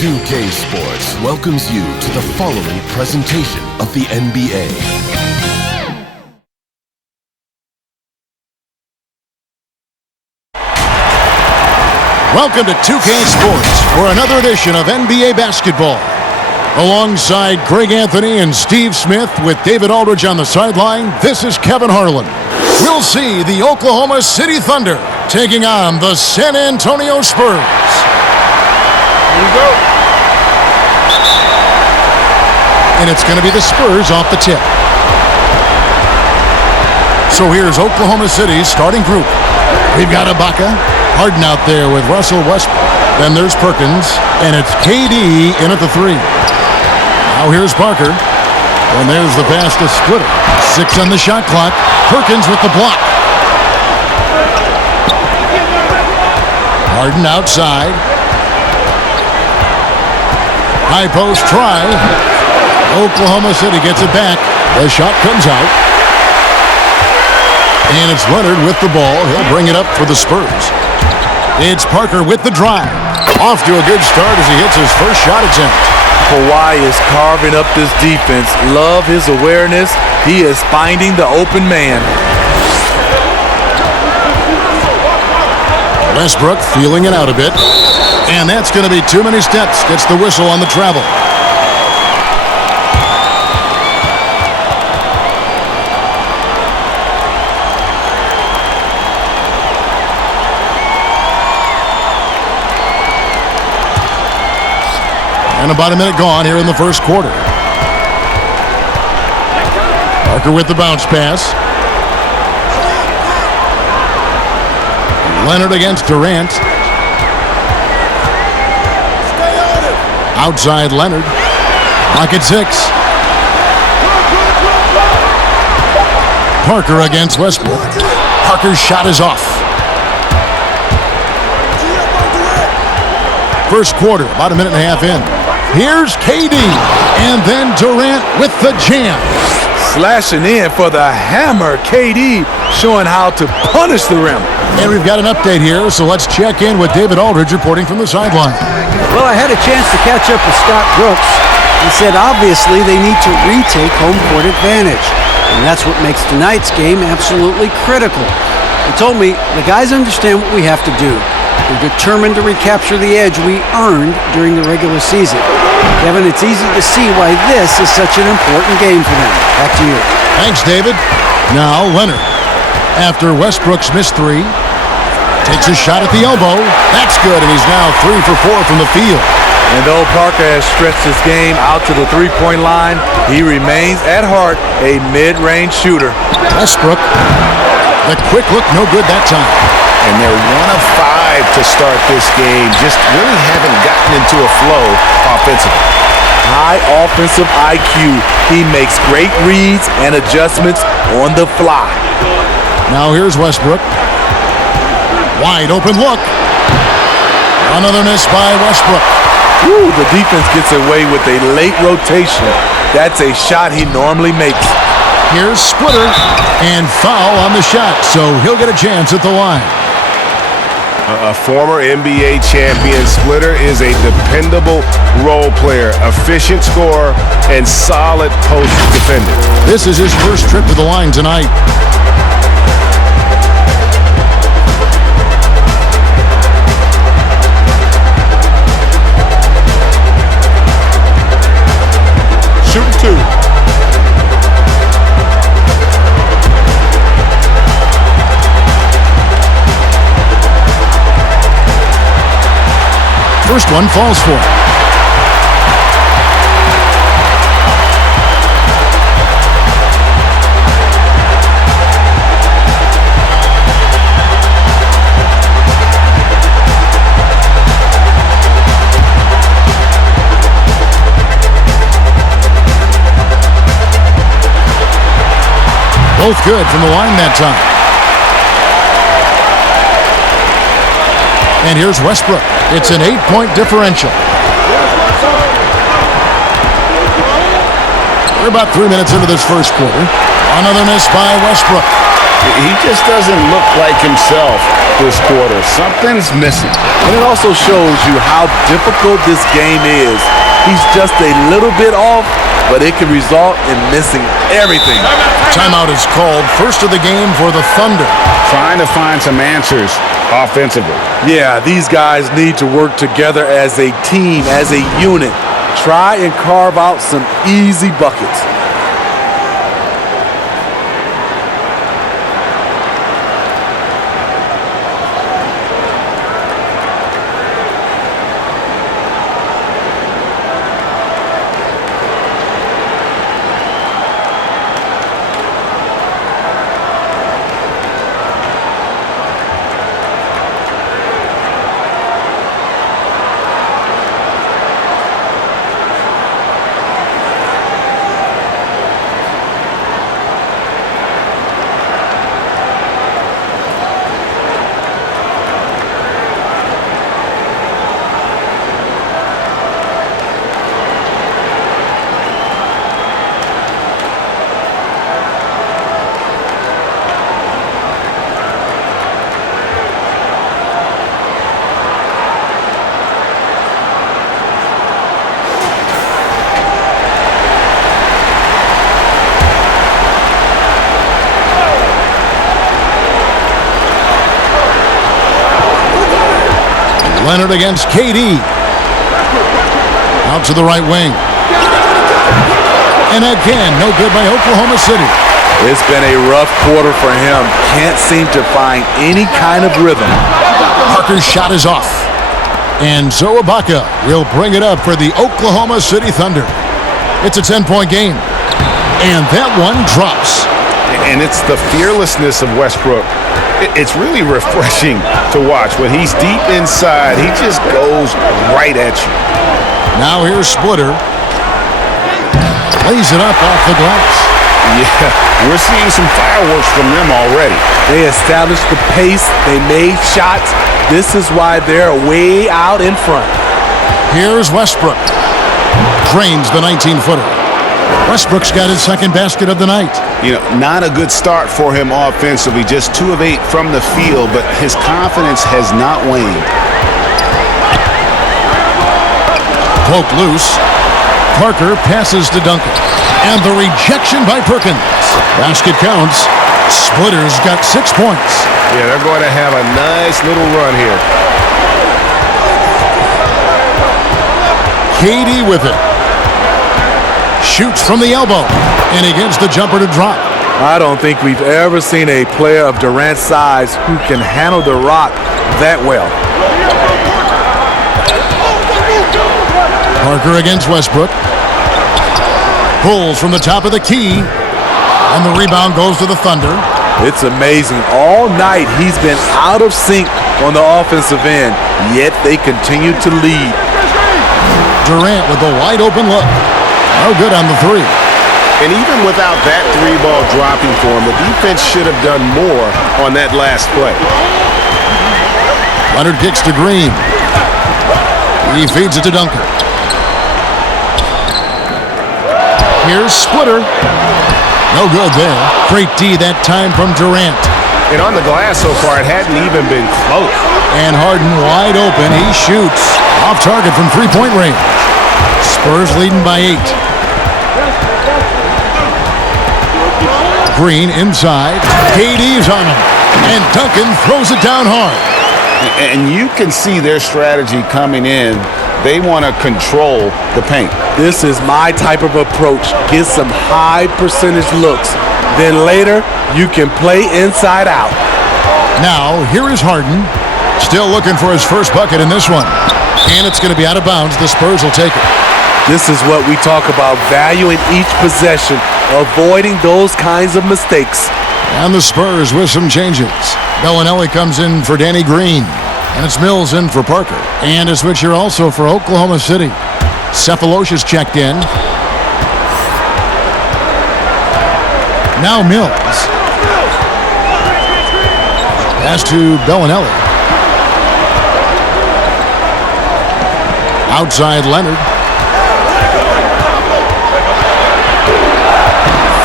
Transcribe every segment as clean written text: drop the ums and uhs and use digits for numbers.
2K Sports welcomes you to the following presentation of the NBA. Welcome to 2K Sports for another edition of NBA basketball. Alongside Greg Anthony and Steve Smith with David Aldridge on the sideline, this is Kevin Harlan. We'll see the Oklahoma City Thunder taking on the San Antonio Spurs. Here we go. And it's going to be the Spurs off the tip. So here's Oklahoma City's starting group. We've got Ibaka, Harden out there with Russell Westbrook. Then there's Perkins, and it's KD in at the three. Now here's Parker, and there's the pass to Splitter. 6 on the shot clock. Perkins with the block. Harden outside. High post try. Oklahoma City gets it back. The shot comes out. And it's Leonard with the ball. He'll bring it up for the Spurs. It's Parker with the drive. Off to a good start as he hits his first shot attempt. Kawhi is carving up this defense. Love his awareness. He is finding the open man. Westbrook feeling it out a bit. And that's going to be too many steps. Gets the whistle on the travel. And about a minute gone here in the first quarter. Parker with the bounce pass. Leonard against Durant. Outside Leonard. Clock at 6. Parker against Westbrook. Parker's shot is off. First quarter, about a minute and a half in. Here's KD, and then Durant with the jam. Slashing in for the hammer. KD showing how to punish the rim. And we've got an update here, so let's check in with David Aldridge reporting from the sideline. Well, I had a chance to catch up with Scott Brooks. He said obviously they need to retake home court advantage, and that's what makes tonight's game absolutely critical. He told me the guys understand what we have to do. They're determined to recapture the edge we earned during the regular season. Kevin, it's easy to see why this is such an important game for them. Back to you. Thanks, David. Now Leonard, after Westbrook's missed three, takes a shot at the elbow. That's good, and he's now 3 for 4 from the field. And though Parker has stretched his game out to the three-point line, he remains at heart a mid-range shooter. Westbrook, the quick look, no good that time. And they're 1 of 5 to start this game. Just really haven't gotten into a flow offensively. High offensive IQ. He makes great reads and adjustments on the fly. Now here's Westbrook. Wide open look. Another miss by Westbrook. Woo, the defense gets away with a late rotation. That's a shot he normally makes. Here's Splitter, and foul on the shot, so he'll get a chance at the line. A former NBA champion, Splitter is a dependable role player, efficient scorer, and solid post defender. This is his first trip to the line tonight. Shooting 2. First one falls for him. Both good from the line that time. And here's Westbrook. It's an 8-point differential. We're about 3 minutes into this first quarter. Another miss by Westbrook. He just doesn't look like himself this quarter. Something's missing. And it also shows you how difficult this game is. He's just a little bit off, but it can result in missing everything. Timeout is called. First of the game for the Thunder. Trying to find some answers offensively. Yeah, these guys need to work together as a team, as a unit. Try and carve out some easy buckets. Leonard against KD. Out to the right wing. And again, no good by Oklahoma City. It's been a rough quarter for him. Can't seem to find any kind of rhythm. Parker's shot is off. And so Ibaka will bring it up for the Oklahoma City Thunder. It's a 10-point game. And that one drops. And it's the fearlessness of Westbrook. It's really refreshing to watch. When he's deep inside, he just goes right at you. Now here's Splitter. Lays it up off the glass. Yeah, we're seeing some fireworks from them already. They established the pace. They made shots. This is why they're way out in front. Here's Westbrook. Drains the 19-footer. Westbrook's got his second basket of the night. You know, not a good start for him offensively. Just 2 of 8 from the field, but his confidence has not waned. Poked loose. Parker passes to Duncan. And the rejection by Perkins. Basket counts. Splitter's got 6 points. Yeah, they're going to have a nice little run here. KD with it. Shoots from the elbow. And he gets the jumper to drop. I don't think we've ever seen a player of Durant's size who can handle the rock that well. Parker against Westbrook. Pulls from the top of the key. And the rebound goes to the Thunder. It's amazing. All night he's been out of sync on the offensive end, yet they continue to lead. Durant with a wide open look. No good on the three. And even without that 3-ball dropping for him, the defense should have done more on that last play. Leonard kicks to Green. He feeds it to Duncan. Here's Splitter. No good there. Great D that time from Durant. And on the glass so far, it hadn't even been close. And Harden wide open. He shoots. Off target from three-point range. Spurs leading by 8. Green inside. KD's on him. And Duncan throws it down hard. And you can see their strategy coming in. They want to control the paint. This is my type of approach. Get some high percentage looks. Then later, you can play inside out. Now, here is Harden. Still looking for his first bucket in this one. And it's going to be out of bounds. The Spurs will take it. This is what we talk about, valuing each possession, avoiding those kinds of mistakes. And the Spurs with some changes. Bellinelli comes in for Danny Green. And it's Mills in for Parker. And a switch here also for Oklahoma City. Cephalosha's checked in. Now Mills. Pass to Bellinelli. Outside Leonard.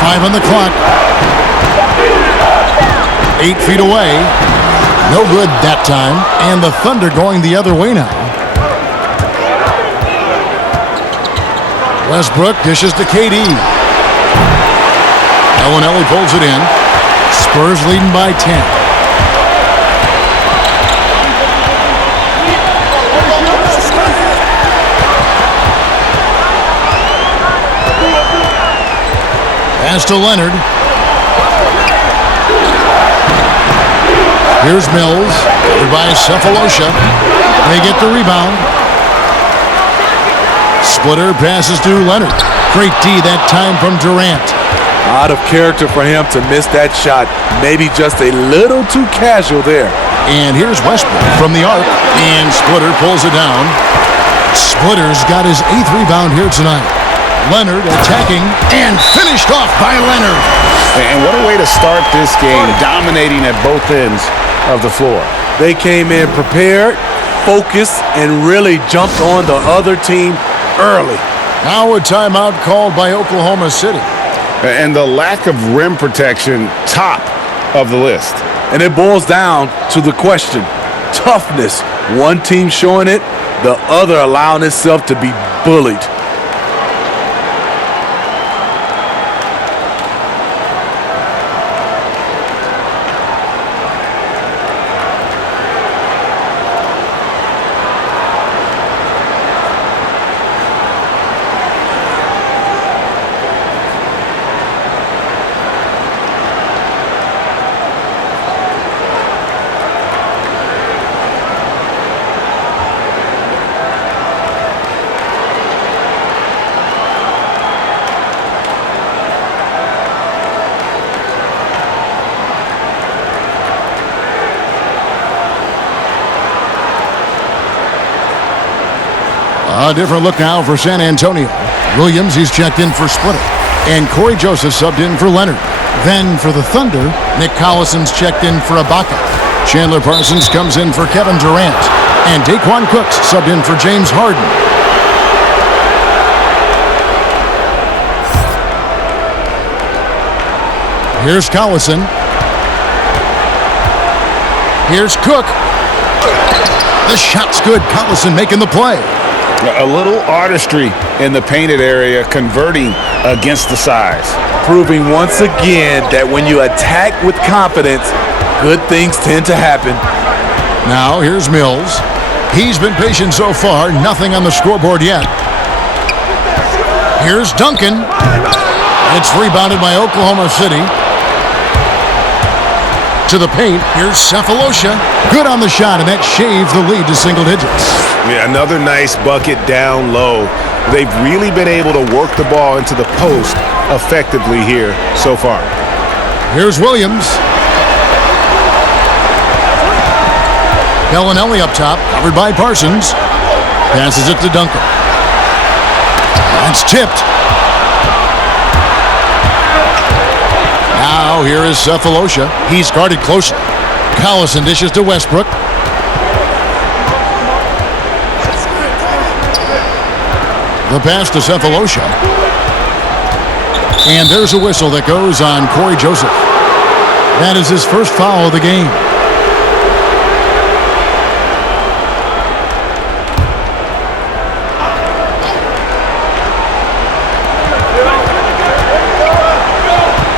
5 on the clock. 8 feet away. No good that time. And the Thunder going the other way now. Westbrook dishes to KD. Ellie pulls it in. Spurs leading by 10. Pass to Leonard. Here's Mills. Covered by Cephalosha. They get the rebound. Splitter passes to Leonard. Great D that time from Durant. Out of character for him to miss that shot. Maybe just a little too casual there. And here's Westbrook from the arc. And Splitter pulls it down. Splitter's got his 8th rebound here tonight. Leonard attacking and finished off by Leonard. And what a way to start this game, dominating at both ends of the floor. They came in prepared, focused, and really jumped on the other team early. Now a timeout called by Oklahoma City. And the lack of rim protection, top of the list. And it boils down to the question, toughness. One team showing it, the other allowing itself to be bullied. A different look now for San Antonio. Williams, he's checked in for Splitter. And Corey Joseph subbed in for Leonard. Then for the Thunder, Nick Collison's checked in for Ibaka. Chandler Parsons comes in for Kevin Durant. And Daquan Cooks subbed in for James Harden. Here's Collison. Here's Cook. The shot's good. Collison making the play. A little artistry in the painted area, converting against the size. Proving once again that when you attack with confidence, good things tend to happen. Now here's Mills. He's been patient so far. Nothing on the scoreboard yet. Here's Duncan. It's rebounded by Oklahoma City. To the paint. Here's Cephalosha. Good on the shot, and that shaves the lead to single digits. Yeah, another nice bucket down low. They've really been able to work the ball into the post effectively here so far. Here's Williams. Bellinelli up top, covered by Parsons. Passes it to Duncan. That's tipped. Now here is Cephalosha. He's guarded closely. Collison dishes to Westbrook. The pass to Cephalosha. And there's a whistle that goes on Corey Joseph. That is his first foul of the game.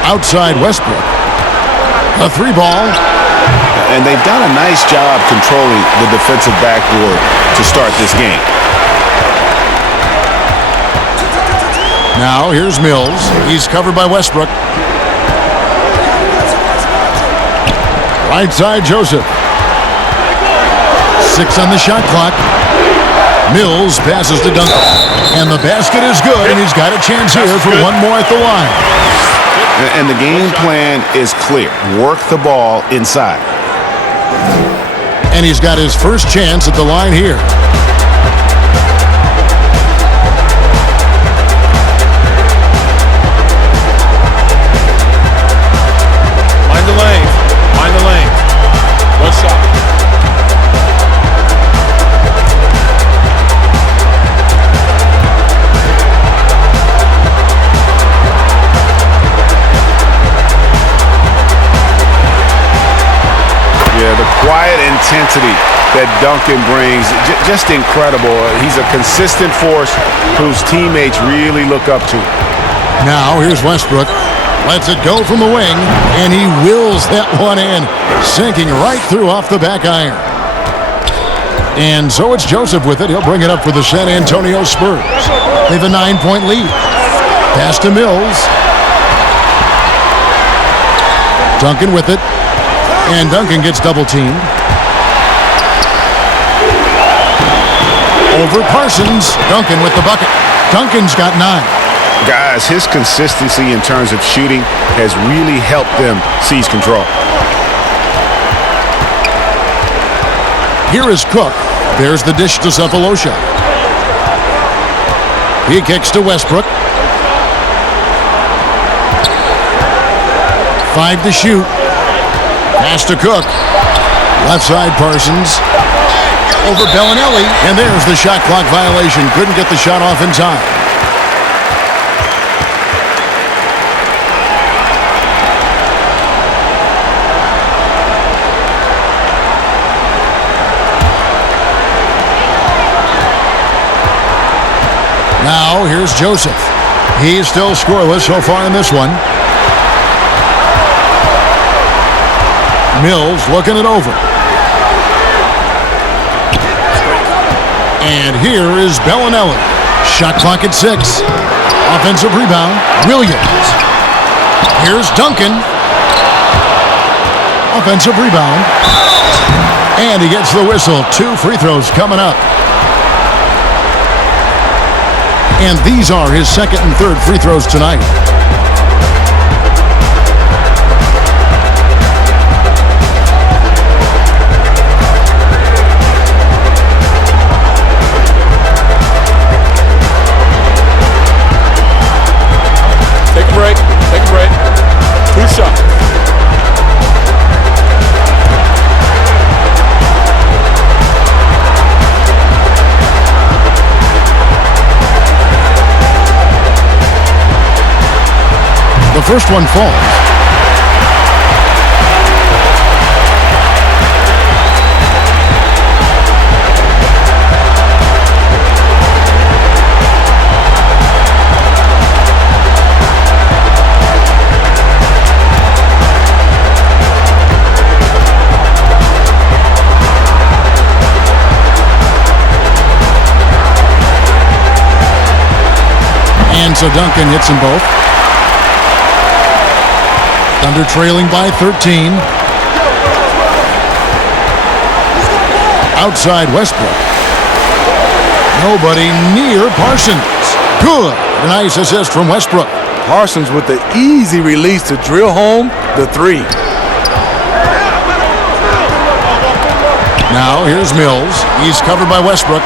Outside Westbrook. A 3-ball. And they've done a nice job controlling the defensive backboard to start this game. Now here's Mills. He's covered by Westbrook. Right side Joseph. 6 on the shot clock. Mills passes to Duncan. And the basket is good, and he's got a chance here for one more at the line. And the game plan is clear. Work the ball inside. And he's got his first chance at the line here. Mind the lane. Mind the lane. What's up? Duncan brings, just incredible. He's a consistent force whose teammates really look up to. Now here's Westbrook. Lets it go from the wing, and he wills that one in, sinking right through off the back iron. And so it's Joseph with it. He'll bring it up for the San Antonio Spurs. They have a 9-point lead. Pass to Mills. Duncan with it. And Duncan gets double-teamed. Over Parsons. Duncan with the bucket. Duncan's got 9. Guys, his consistency in terms of shooting has really helped them seize control. Here is Cook. There's the dish to Cephalosha. He kicks to Westbrook. 5 to shoot. Pass to Cook. Left side Parsons. Over Bellinelli. And there's the shot clock violation. Couldn't get the shot off in time. Now, here's Joseph. He's still scoreless so far in this one. Mills looking it over. And here is Bellinelli. Shot clock at 6. Offensive rebound, Williams. Here's Duncan. Offensive rebound. And he gets the whistle. 2 free throws coming up. And these are his second and third free throws tonight. Take a break. Take a break. 2 shots. The first one falls. And so Duncan hits them both. Thunder trailing by 13. Outside Westbrook. Nobody near Parsons. Good. A nice assist from Westbrook. Parsons with the easy release to drill home the 3. Now here's Mills. He's covered by Westbrook.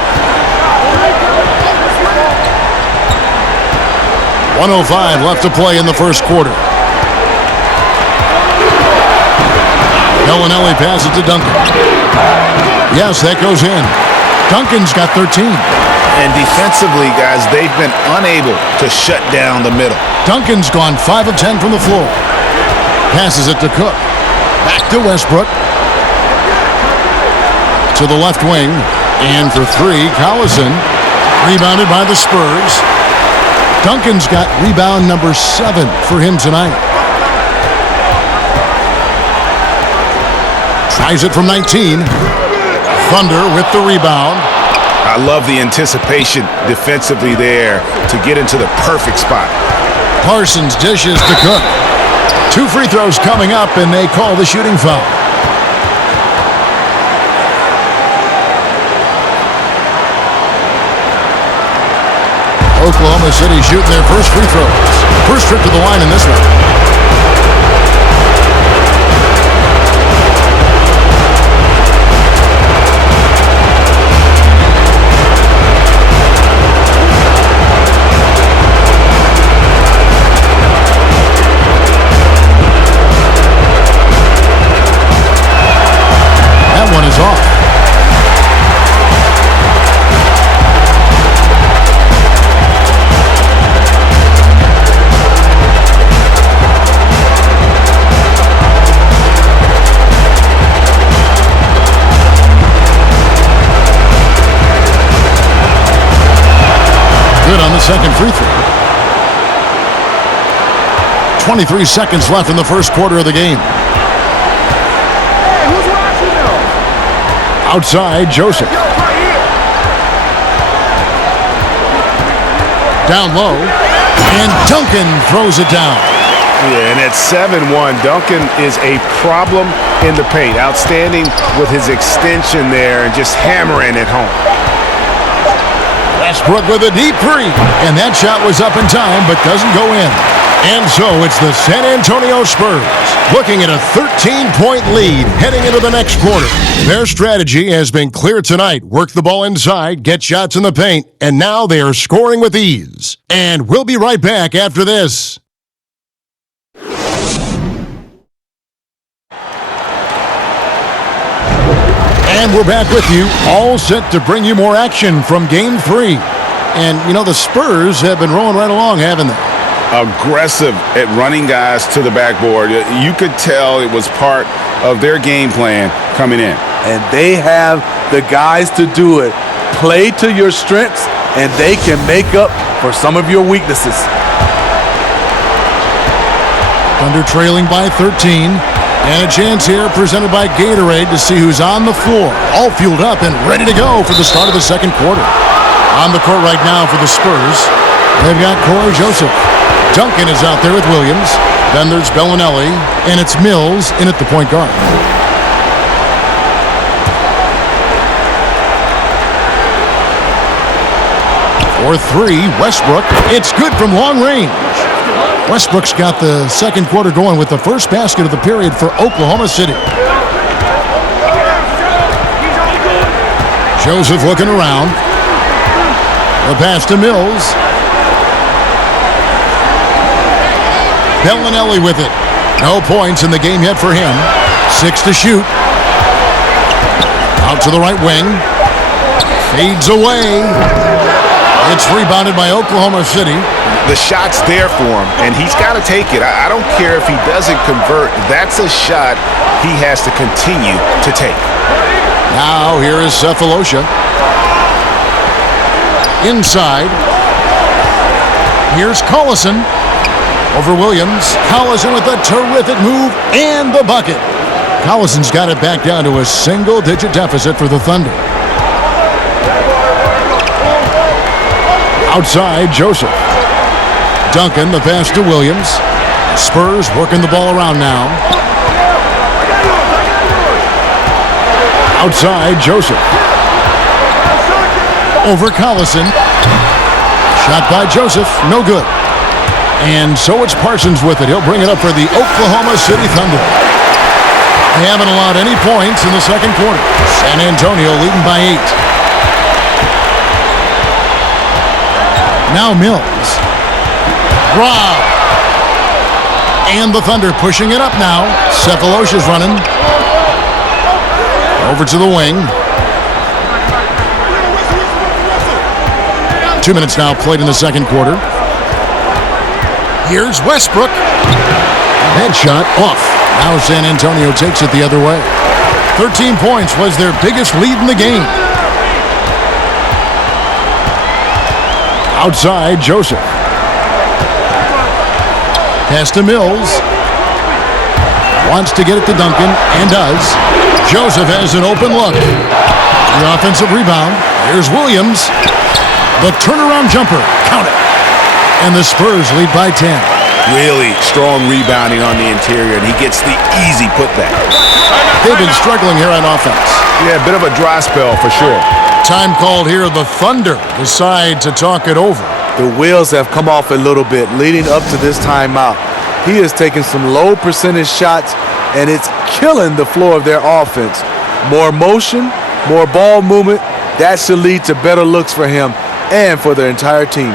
1:05 left to play in the first quarter. Bellinelli passes to Duncan. Yes, that goes in. Duncan's got 13. And defensively, guys, they've been unable to shut down the middle. Duncan's gone 5 of 10 from the floor. Passes it to Cook. Back to Westbrook. To the left wing. And for 3, Collison. Rebounded by the Spurs. Duncan's got rebound number 7 for him tonight. Tries it from 19. Thunder with the rebound. I love the anticipation defensively there to get into the perfect spot. Parsons dishes to Cook. 2 free throws coming up, and they call the shooting foul. Oklahoma City shooting their first free throws. First trip to the line in this one. That one is off. second free throw. 23 seconds left in the first quarter of the game. Outside, Joseph. Down low, and Duncan throws it down. Yeah, and at 7-1, Duncan is a problem in the paint. Outstanding with his extension there and just hammering it home. Westbrook with a deep three, and that shot was up in time but doesn't go in. And so it's the San Antonio Spurs looking at a 13-point lead heading into the next quarter. Their strategy has been clear tonight. Work the ball inside, get shots in the paint, and now they are scoring with ease. And we'll be right back after this. And we're back with you, all set to bring you more action from Game 3. And, you know, the Spurs have been rolling right along, haven't they? Aggressive at running guys to the backboard. You could tell it was part of their game plan coming in. And they have the guys to do it. Play to your strengths, and they can make up for some of your weaknesses. Thunder trailing by 13. And a chance here presented by Gatorade to see who's on the floor. All fueled up and ready to go for the start of the second quarter. On the court right now for the Spurs, they've got Corey Joseph. Duncan is out there with Williams. Then there's Bellinelli, and it's Mills in at the point guard. For three, Westbrook. It's good from long range. Westbrook's got the second quarter going with the first basket of the period for Oklahoma City. Joseph looking around. The pass to Mills. Bellinelli with it. No points in the game yet for him. 6 to shoot. Out to the right wing. Fades away. It's rebounded by Oklahoma City. The shot's there for him, and he's got to take it. I don't care if he doesn't convert. That's a shot he has to continue to take. Now here is Cephalosha. Inside. Here's Collison. Over Williams. Collison with a terrific move and the bucket. Collison's got it back down to a single-digit deficit for the Thunder. Outside, Joseph. Duncan, the pass to Williams. Spurs working the ball around now. Outside, Joseph. Over Collison. Shot by Joseph, no good. And so it's Parsons with it. He'll bring it up for the Oklahoma City Thunder. They haven't allowed any points in the second quarter. San Antonio leading by 8. Now Mills. Wow. And the Thunder pushing it up now. Cephalosha's running. Over to the wing. 2 minutes now played in the second quarter. Here's Westbrook. Headshot off. Now San Antonio takes it the other way. 13 points was their biggest lead in the game. Outside, Joseph. Pass to Mills. Wants to get it to Duncan, and does. Joseph has an open look. The offensive rebound. Here's Williams. The turnaround jumper. Count it. And the Spurs lead by 10. Really strong rebounding on the interior, and he gets the easy putback. They've been struggling here on offense. Yeah, a bit of a dry spell for sure. Time called here. The Thunder decide to talk it over. The wheels have come off a little bit leading up to this timeout. He is taking some low percentage shots, and it's killing the floor of their offense. More motion, more ball movement, that should lead to better looks for him and for their entire team.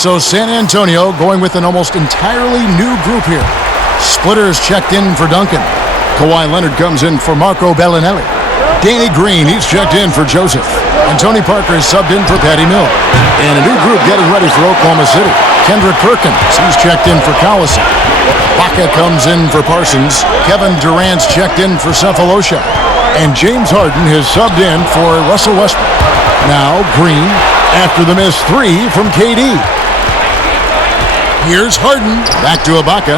So San Antonio going with an almost entirely new group here. Splitters checked in for Duncan. Kawhi Leonard comes in for Marco Bellinelli. Danny Green, he's checked in for Joseph. And Tony Parker is subbed in for Patty Mills. And a new group getting ready for Oklahoma City. Kendrick Perkins, he's checked in for Collison. Baca comes in for Parsons. Kevin Durant's checked in for Cephalosha. And James Harden has subbed in for Russell Westbrook. Now Green after the missed three from KD. Here's Harden. Back to Ibaka.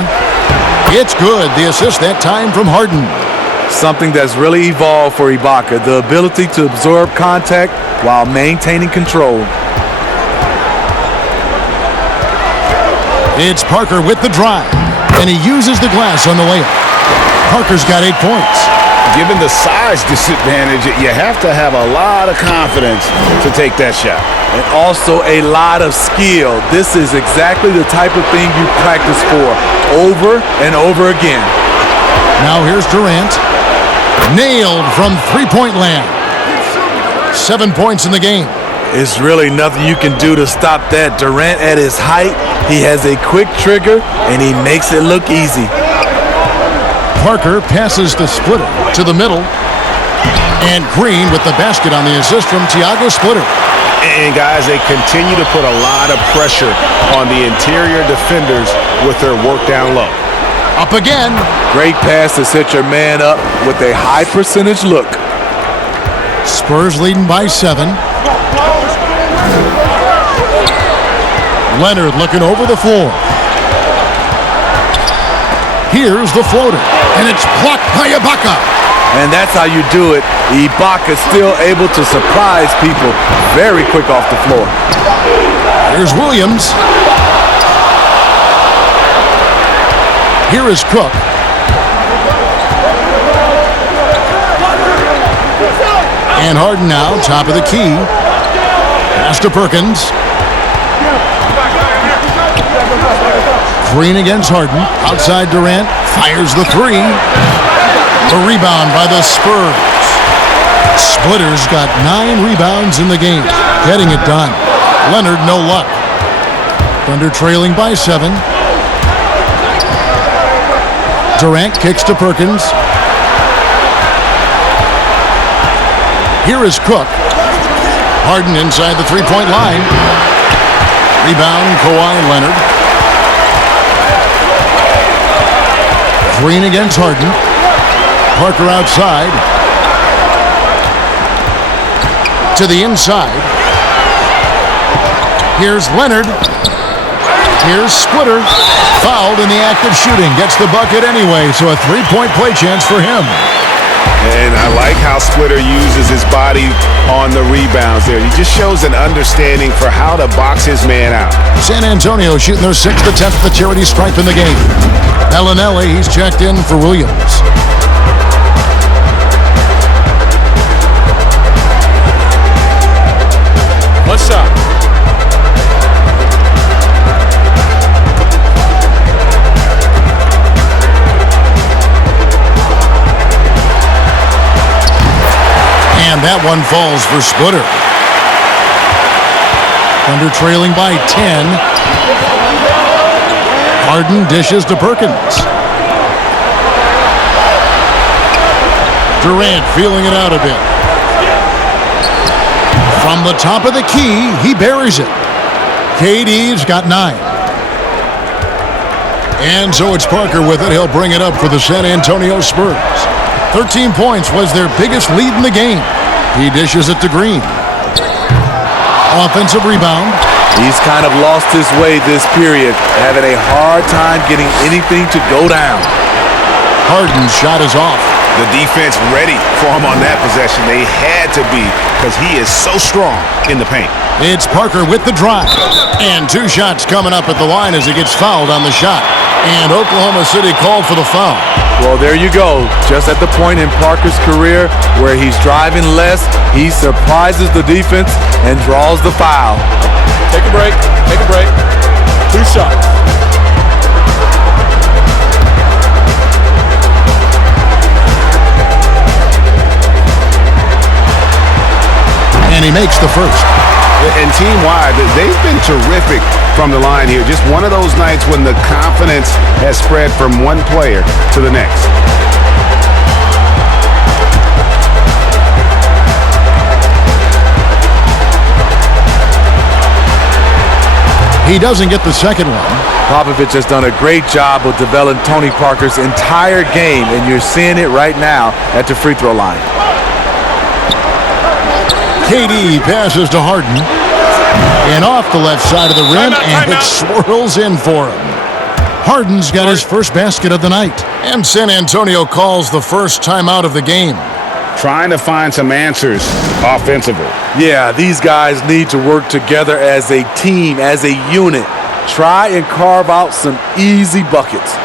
It's good. The assist that time from Harden. Something that's really evolved for Ibaka, the ability to absorb contact while maintaining control. It's Parker with the drive, and he uses the glass on the layup. Parker's got 8 points. Given the size disadvantage, you have to have a lot of confidence to take that shot. And also a lot of skill. This is exactly the type of thing you practice for over and over again. Now here's Durant. Nailed from three-point land. 7 points in the game. It's really nothing you can do to stop that. Durant at his height, he has a quick trigger, and he makes it look easy. Parker passes the Splitter to the middle. And Green with the basket on the assist from Thiago Splitter. And guys, they continue to put a lot of pressure on the interior defenders with their work down low. Up again. Great pass to set your man up with a high percentage look. Spurs leading by 7. Leonard looking over the floor. Here's the floater, and it's blocked by Ibaka. And that's how you do it. Ibaka still able to surprise people very quick off the floor. Here's Williams. Here is Cook. And Harden now, top of the key. Pass to Perkins. Green against Harden. Outside Durant. Fires the three. The rebound by the Spurs. Splitter's got 9 rebounds in the game. Getting it done. Leonard, no luck. Thunder trailing by 7. Durant kicks to Perkins. Here is Cook. Harden inside the three-point line. Rebound, Kawhi Leonard. Green against Harden. Parker outside. To the inside. Here's Leonard. Here's Splitter. Fouled in the act of shooting. Gets the bucket anyway, so a three-point play chance for him. And I like how Splitter uses his body on the rebounds there. He just shows an understanding for how to box his man out. San Antonio shooting their 6th attempt at the charity stripe in the game. Bellinelli, he's checked in for Williams. One shot. And that one falls for Splitter. Thunder trailing by 10. Harden dishes to Perkins. Durant feeling it out a bit. From the top of the key, he buries it. KD's got 9. And so it's Parker with it. He'll bring it up for the San Antonio Spurs. 13 points was their biggest lead in the game. He dishes it to Green. Offensive rebound. He's kind of lost his way this period, having a hard time getting anything to go down. Harden's shot is off. The defense ready for him on that possession. They had to be because he is so strong in the paint. It's Parker with the drive. And 2 shots coming up at the line as he gets fouled on the shot. And Oklahoma City called for the foul. Well, there you go. Just at the point in Parker's career where he's driving less, he surprises the defense and draws the foul. Take a break. Take a break. 2 shots. And he makes the first. And team-wide, they've been terrific from the line here. Just one of those nights when the confidence has spread from one player to the next. He doesn't get the second one. Popovich has done a great job of developing Tony Parker's entire game, and you're seeing it right now at the free throw line. KD passes to Harden. And off the left side of the rim, and it swirls in for him. Harden's got his first basket of the night. And San Antonio calls the first timeout of the game. Trying to find some answers offensively. Yeah, these guys need to work together as a team, as a unit. Try and carve out some easy buckets.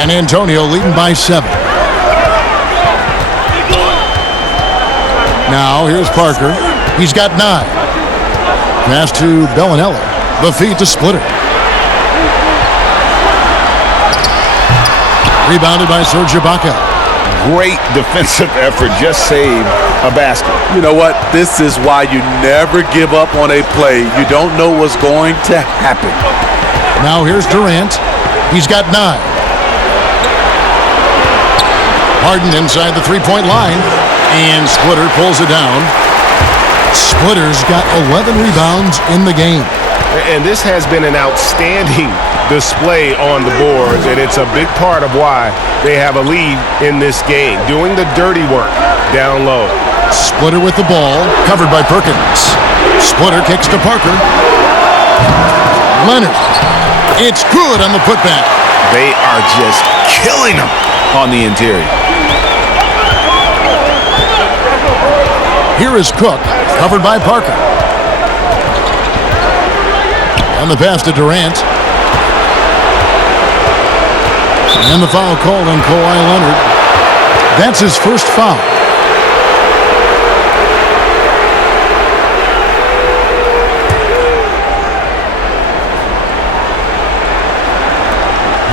San Antonio leading by 7. Now here's Parker. He's got 9. Pass to Bellinelli. The feed to Splitter. Rebounded by Serge Ibaka. Great defensive effort. Just saved a basket. You know what? This is why you never give up on a play. You don't know what's going to happen. Now here's Durant. He's got 9. Harden inside the three-point line. And Splitter pulls it down. Splitter's got 11 rebounds in the game. And this has been an outstanding display on the boards, and it's a big part of why they have a lead in this game, doing the dirty work down low. Splitter with the ball, covered by Perkins. Splitter kicks to Parker. Leonard. It's good on the putback. They are just killing them on the interior. Here is Cook, covered by Parker. And the pass to Durant. And the foul called on Kawhi Leonard. That's his first foul.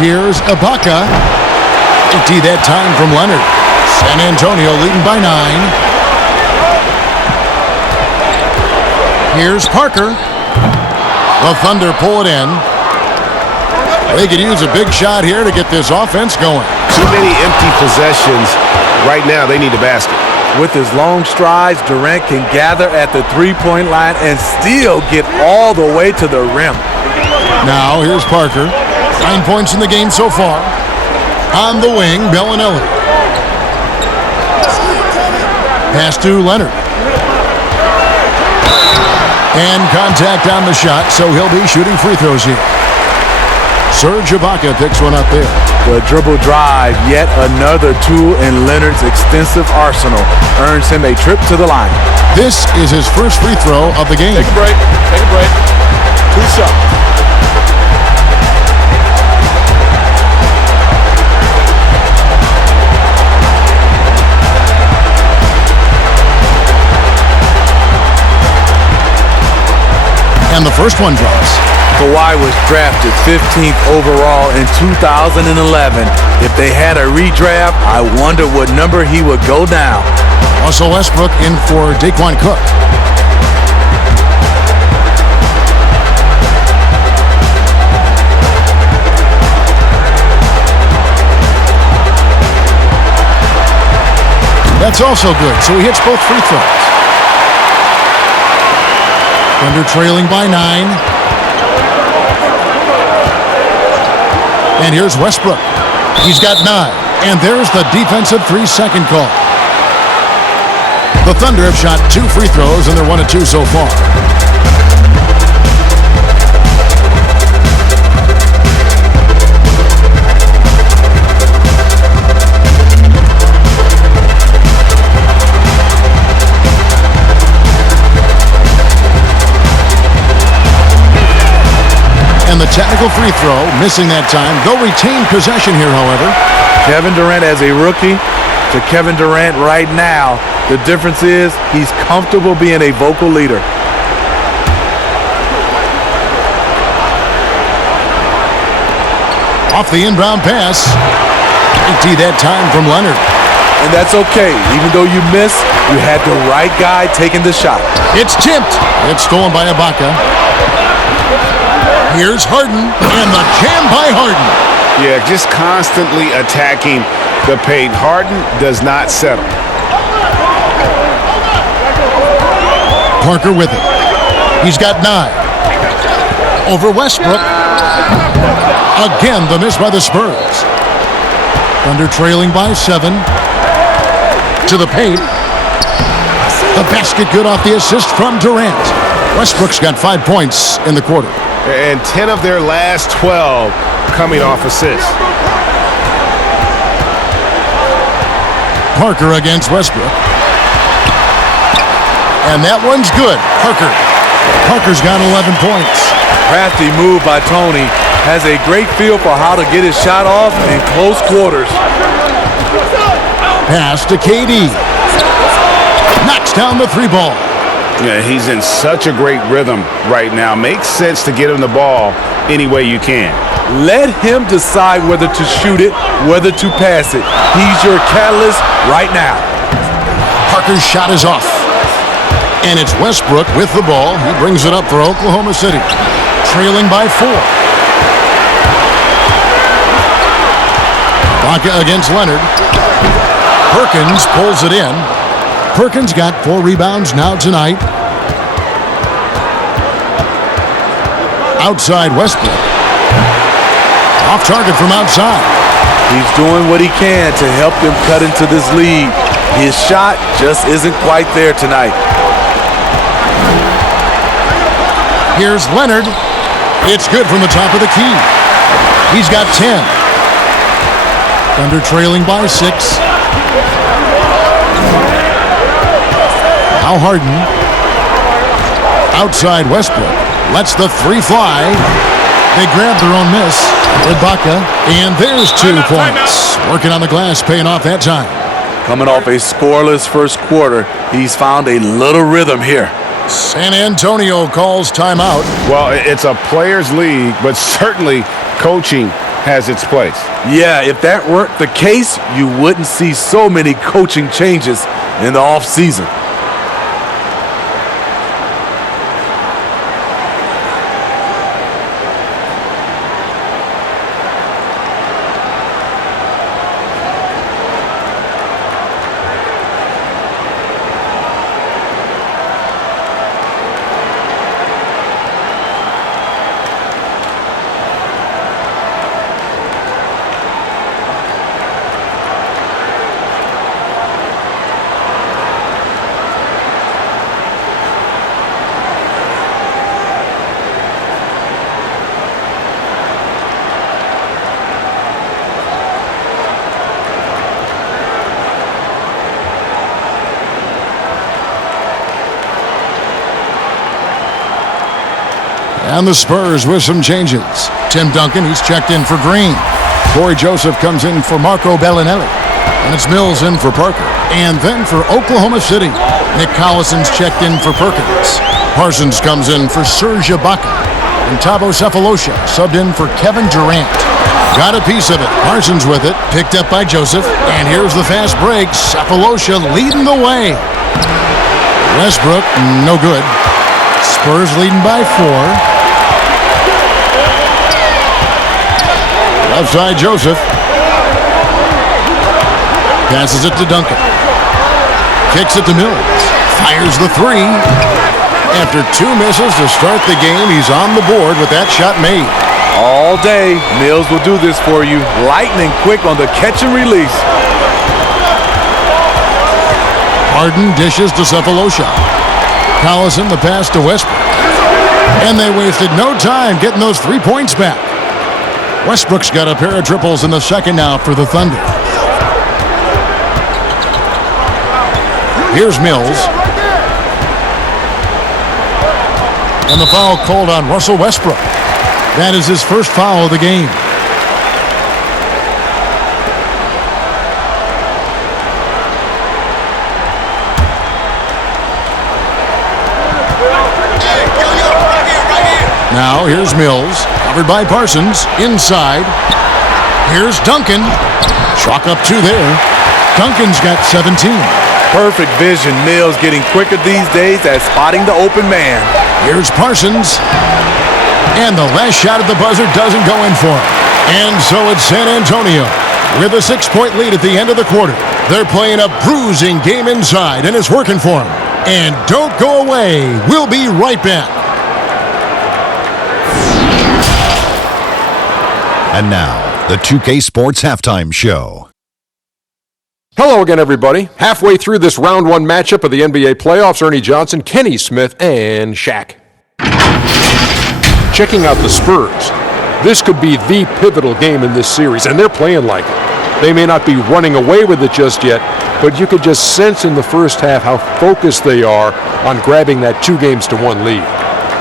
Here's Ibaka. Empty that time from Leonard. San Antonio leading by 9. Here's Parker. The Thunder pull it in. They could use a big shot here to get this offense going. Too many empty possessions. Right now, they need a basket. With his long strides, Durant can gather at the three-point line and still get all the way to the rim. Now, here's Parker. 9 points in the game so far. On the wing, Bellinelli. Pass to Leonard. And contact on the shot, so he'll be shooting free throws here. Serge Ibaka picks one up there. The dribble drive, yet another tool in Leonard's extensive arsenal, earns him a trip to the line. This is his first free throw of the game. Take a break. Take a break. 2 shots. And the first one drops. Kawhi was drafted 15th overall in 2011. If they had a redraft, I wonder what number he would go down. Russell Westbrook in for Daquan Cook. That's also good, so he hits both free throws. Thunder trailing by 9. And here's Westbrook. He's got 9. And there's the defensive 3-second call. The Thunder have shot 2 free throws, and they're 1 of 2 so far. And the technical free throw, missing that time. They'll retain possession here, however. Kevin Durant as a rookie to Kevin Durant right now. The difference is he's comfortable being a vocal leader. Off the inbound pass. Empty that time from Leonard. And that's okay. Even though you miss, you had the right guy taking the shot. It's tipped. It's stolen by Ibaka. Here's Harden, and the jam by Harden. Yeah, just constantly attacking the paint. Harden does not settle. Parker with it. He's got 9. Over Westbrook. Again, the miss by the Spurs. Thunder trailing by 7. To the paint. The basket good off the assist from Durant. Westbrook's got 5 points in the quarter. And 10 of their last 12 coming off assists. Parker against Westbrook. And that one's good. Parker's got 11 points. Crafty move by Tony. Has a great feel for how to get his shot off in close quarters. Pass to KD. Knocks down the 3 ball. Yeah, he's in such a great rhythm right now. Makes sense to get him the ball any way you can. Let him decide whether to shoot it, whether to pass it. He's your catalyst right now. Parker's shot is off. And it's Westbrook with the ball. He brings it up for Oklahoma City. Trailing by 4. Ibaka against Leonard. Perkins pulls it in. Perkins got 4 rebounds now tonight. Outside Westbrook. Off target from outside. He's doing what he can to help them cut into this lead. His shot just isn't quite there tonight. Here's Leonard. It's good from the top of the key. He's got 10. Thunder trailing by 6. Now Harden. Outside Westbrook. Lets the 3 fly. They grab their own miss. Ibaka. And there's 2 points. Working on the glass, paying off that time. Coming off a scoreless first quarter, he's found a little rhythm here. San Antonio calls timeout. Well, it's a players' league, but certainly coaching has its place. Yeah, if that weren't the case, you wouldn't see so many coaching changes in the offseason. And the Spurs with some changes. Tim Duncan, he's checked in for Green. Corey Joseph comes in for Marco Bellinelli. And it's Mills in for Parker. And then for Oklahoma City, Nick Collison's checked in for Perkins. Parsons comes in for Serge Ibaka. And Thabo Sefolosha subbed in for Kevin Durant. Got a piece of it. Parsons with it. Picked up by Joseph. And here's the fast break. Sefolosha leading the way. Westbrook, no good. Spurs leading by 4. Outside Joseph. Passes it to Duncan. Kicks it to Mills. Fires the 3. After 2 misses to start the game, he's on the board with that shot made. All day, Mills will do this for you. Lightning quick on the catch and release. Harden dishes to Cephalosha. Collison the pass to Westbrook. And they wasted no time getting those 3 points back. Westbrook's got a pair of triples in the second now for the Thunder. Here's Mills. And the foul called on Russell Westbrook. That is his first foul of the game. Now here's Mills, covered by Parsons, inside. Here's Duncan. Chalk up 2 there. Duncan's got 17. Perfect vision. Mills getting quicker these days at spotting the open man. Here's Parsons. And the last shot at the buzzer doesn't go in for him. And so it's San Antonio with a 6-point lead at the end of the quarter. They're playing a bruising game inside, and it's working for them. And don't go away. We'll be right back. And now, the 2K Sports Halftime Show. Hello again, everybody. Halfway through this round 1 matchup of the NBA playoffs, Ernie Johnson, Kenny Smith, and Shaq. Checking out the Spurs. This could be the pivotal game in this series, and they're playing like it. They may not be running away with it just yet, but you could just sense in the first half how focused they are on grabbing that 2-1 lead.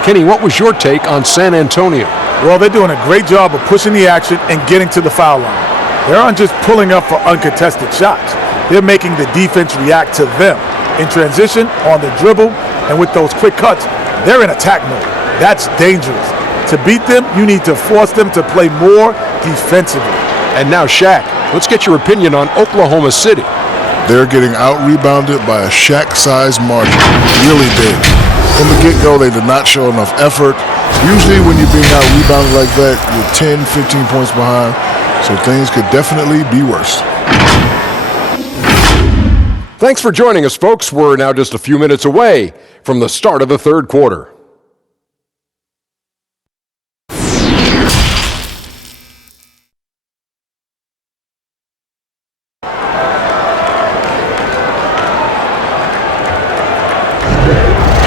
Kenny, what was your take on San Antonio? Well, they're doing a great job of pushing the action and getting to the foul line. They aren't just pulling up for uncontested shots. They're making the defense react to them. In transition, on the dribble, and with those quick cuts, they're in attack mode. That's dangerous. To beat them, you need to force them to play more defensively. And now, Shaq, let's get your opinion on Oklahoma City. They're getting out-rebounded by a Shaq-sized margin. Really big. From the get-go, they did not show enough effort. Usually when you're being out-rebounded like that, you're 10, 15 points behind, so things could definitely be worse. Thanks for joining us, folks. We're now just a few minutes away from the start of the third quarter.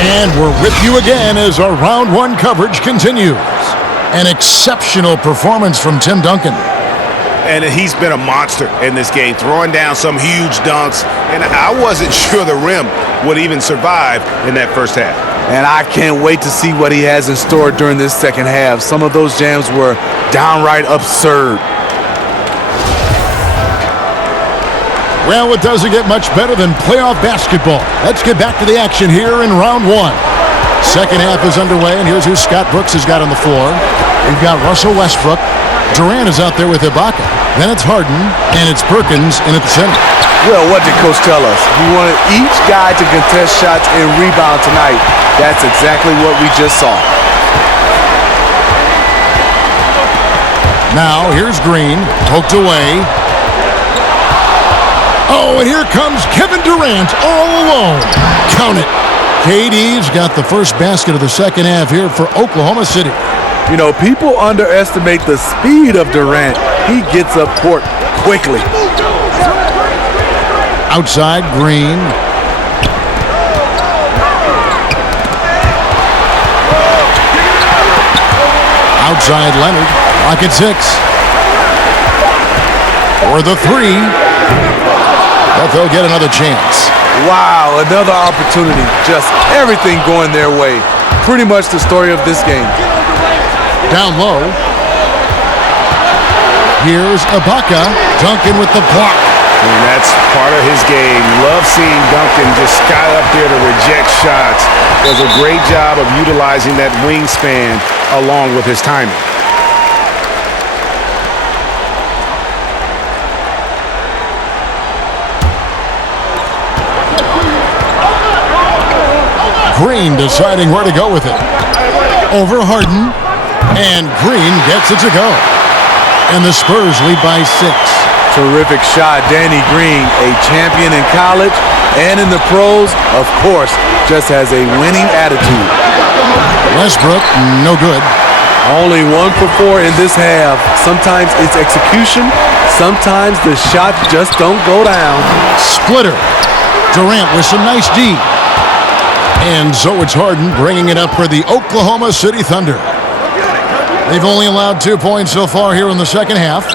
And we're with you again as our round 1 coverage continues. An exceptional performance from Tim Duncan. And he's been a monster in this game, throwing down some huge dunks. And I wasn't sure the rim would even survive in that first half. And I can't wait to see what he has in store during this second half. Some of those jams were downright absurd. Well, it doesn't get much better than playoff basketball. Let's get back to the action here in round 1. Second half is underway, and here's who Scott Brooks has got on the floor. We've got Russell Westbrook. Durant is out there with Ibaka. Then it's Harden, and it's Perkins in at the center. Well, what did Coach tell us? He wanted each guy to contest shots and rebound tonight. That's exactly what we just saw. Now, here's Green, poked away. Oh, and here comes Kevin Durant all alone. Count it. KD's got the first basket of the second half here for Oklahoma City. You know, people underestimate the speed of Durant. He gets up court quickly. Outside, Green. Outside, Leonard. Lock at 6. For the 3. But they'll get another chance. Wow, another opportunity. Just everything going their way. Pretty much the story of this game. Down low. Here's Ibaka. Duncan with the block. And that's part of his game. Love seeing Duncan just sky up there to reject shots. Does a great job of utilizing that wingspan along with his timing. Green deciding where to go with it. Over Harden. And Green gets it to go. And the Spurs lead by 6. Terrific shot. Danny Green, a champion in college, and in the pros, of course, just has a winning attitude. Westbrook, no good. Only 1 for 4 in this half. Sometimes it's execution. Sometimes the shots just don't go down. Splitter. Durant with some nice D. And so it's Harden bringing it up for the Oklahoma City Thunder. They've only allowed 2 points so far here in the second half.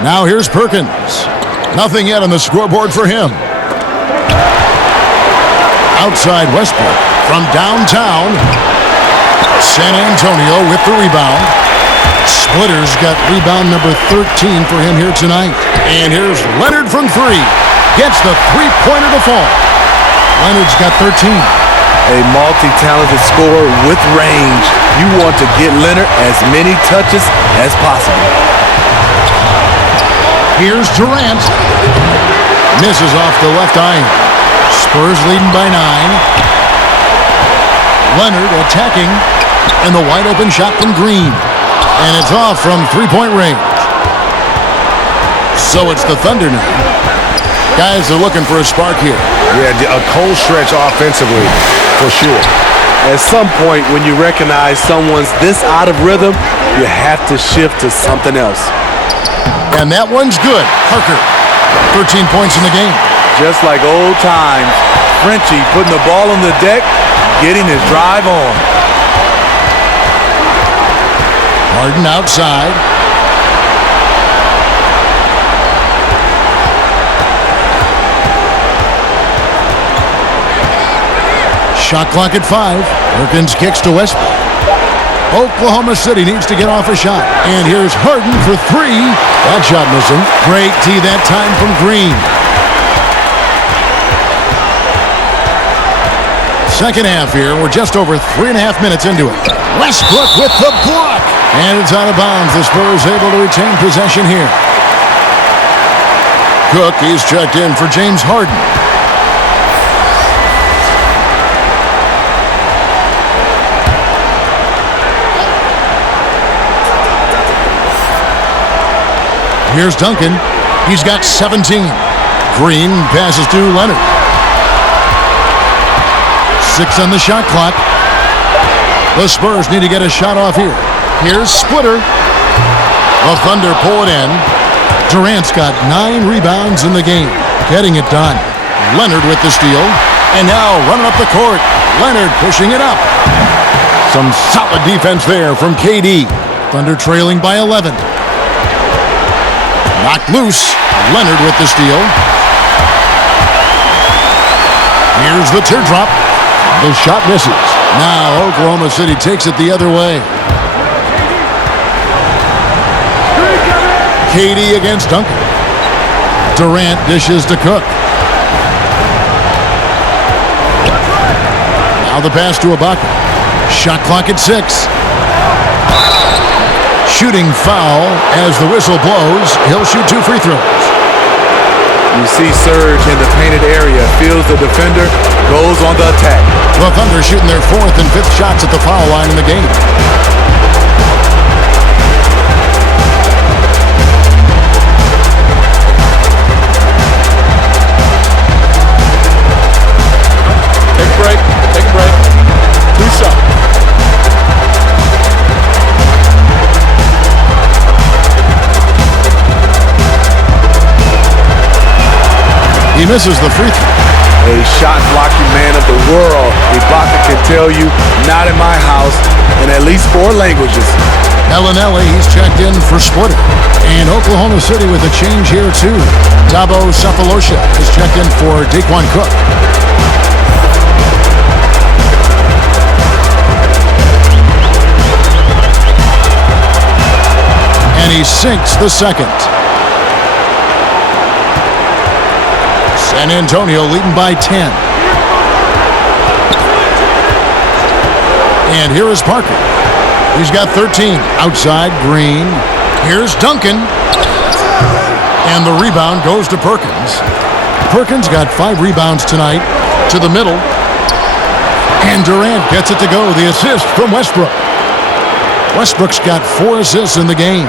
Now here's Perkins. Nothing yet on the scoreboard for him. Outside Westbrook from downtown. San Antonio with the rebound. Splitter's got rebound number 13 for him here tonight. And here's Leonard from 3. Gets the three-pointer to fall. Leonard's got 13. A multi-talented scorer with range. You want to get Leonard as many touches as possible. Here's Durant. Misses off the left iron. Spurs leading by 9. Leonard attacking. And the wide-open shot from Green. And it's off from three-point range. So it's the Thunder now. Guys are looking for a spark here. Yeah, a cold stretch offensively, for sure. At some point, when you recognize someone's this out of rhythm, you have to shift to something else. And that one's good. Parker, 13 points in the game. Just like old times, Frenchie putting the ball on the deck, getting his drive on. Harden outside. Shot clock at 5. Perkins kicks to Westbrook. Oklahoma City needs to get off a shot. And here's Harden for 3. That shot missing. Great D that time from Green. Second half here. We're just over 3.5 minutes into it. Westbrook with the block. And it's out of bounds. The Spurs able to retain possession here. Cook, he's checked in for James Harden. Here's Duncan. He's got 17. Green passes to Leonard. 6 on the shot clock. The Spurs need to get a shot off here. Here's Splitter. The Thunder pull it in. Durant's got 9 rebounds in the game. Getting it done. Leonard with the steal. And now running up the court. Leonard pushing it up. Some solid defense there from KD. Thunder trailing by 11. Knocked loose. Leonard with the steal. Here's the teardrop. The shot misses. Now Oklahoma City takes it the other way. KD against Duncan. Durant dishes to Cook. Now the pass to Ibaka. Shot clock at 6. Shooting foul as the whistle blows. He'll shoot 2 free throws. You see Serge in the painted area, feels the defender, goes on the attack. The Thunder shooting their 4th and 5th shots at the foul line in the game. Take a break. Take a break. 2 shots. He misses the free throw. A shot-blocking man of the world. Ibaka can tell you, not in my house, in at least 4 languages. Bellinelli, he's checked in for Splitter. And Oklahoma City with a change here, too. Dabo Cephalosha is checked in for Daquan Cook. And he sinks the second. San Antonio leading by 10. And here is Parker. He's got 13. Outside, Green. Here's Duncan. And the rebound goes to Perkins. Perkins got 5 rebounds tonight. To the middle. And Durant gets it to go. The assist from Westbrook. Westbrook's got 4 assists in the game.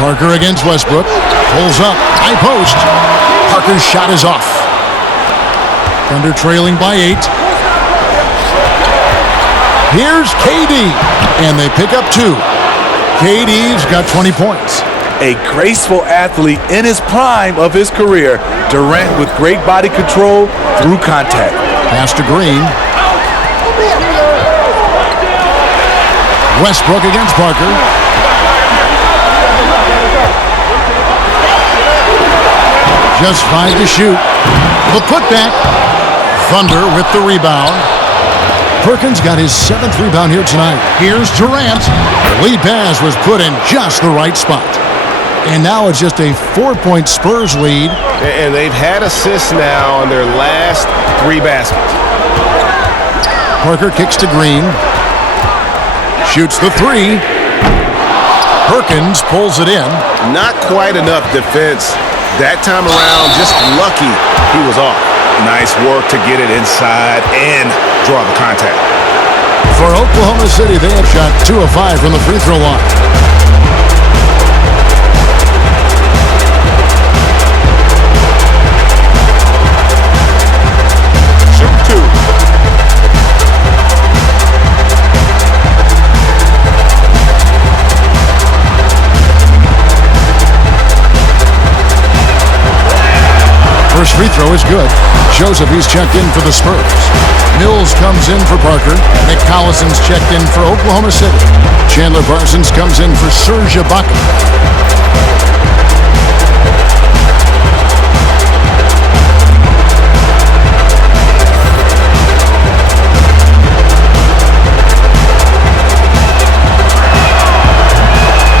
Parker against Westbrook. Pulls up. High post. Parker's shot is off. Thunder trailing by 8. Here's KD. And they pick up 2. KD's got 20 points. A graceful athlete in his prime of his career. Durant with great body control through contact. Pass to Green. Westbrook against Parker. Just 5 to shoot. The putback. Thunder with the rebound. Perkins got his 7th rebound here tonight. Here's Durant. The lead pass was put in just the right spot. And now it's just a 4-point Spurs lead. And they've had assists now on their last 3 baskets. Parker kicks to Green. Shoots the 3. Perkins pulls it in. Not quite enough defense that time around. Just lucky he was off. Nice work to get it inside and draw the contact. For Oklahoma City, they have shot 2 of 5 from the free throw line. First free throw is good. Joseph, he's checked in for the Spurs. Mills comes in for Parker. Nick Collison's checked in for Oklahoma City. Chandler Parsons comes in for Serge Ibaka.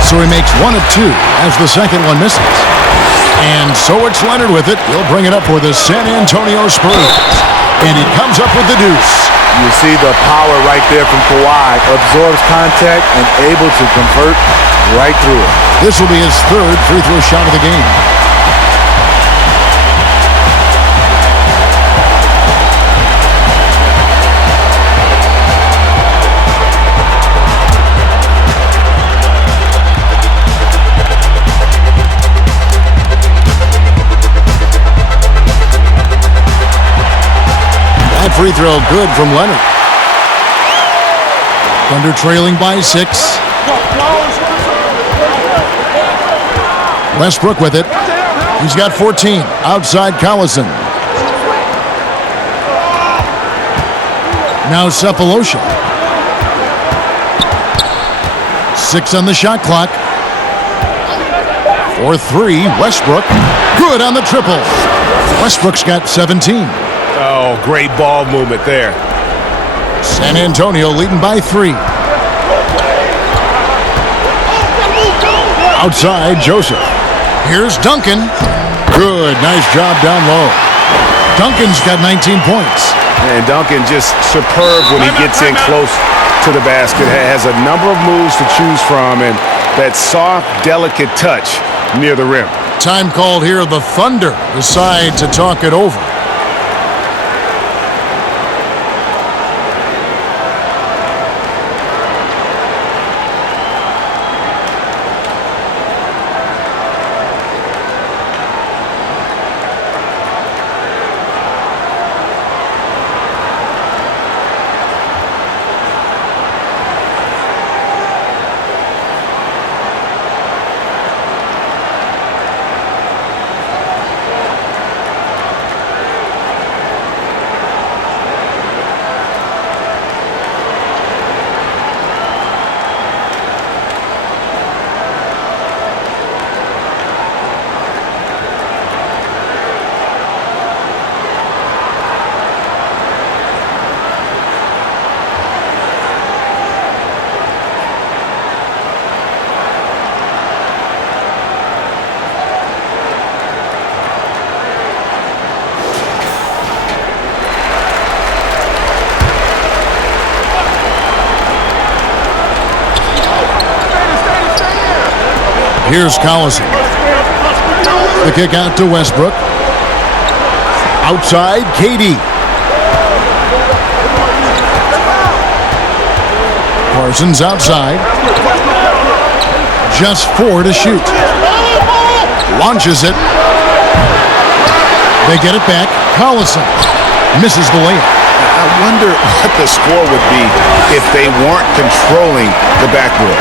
So he makes 1 of 2 as the second one misses. And so it's Leonard with it. He'll bring it up for the San Antonio Spurs. And he comes up with the deuce. You see the power right there from Kawhi. Absorbs contact and able to convert right through it. This will be his 3rd free throw shot of the game. Free throw good from Leonard. Thunder trailing by 6. Westbrook with it. He's got 14. Outside Collison. Now Cephalosha. 6 on the shot clock. 4-3. Westbrook. Good on the triple. Westbrook's got 17. Oh, great ball movement there. San Antonio leading by 3. Outside, Joseph. Here's Duncan. Good, nice job down low. Duncan's got 19 points. And Duncan just superb when he gets in close to the basket. Has a number of moves to choose from, and that soft, delicate touch near the rim. Time called here. The Thunder decide to talk it over. Here's Collison. The kick out to Westbrook. Outside, KD. Parsons outside. Just 4 to shoot. Launches it. They get it back. Collison misses the layup. I wonder what the score would be if they weren't controlling the backboard.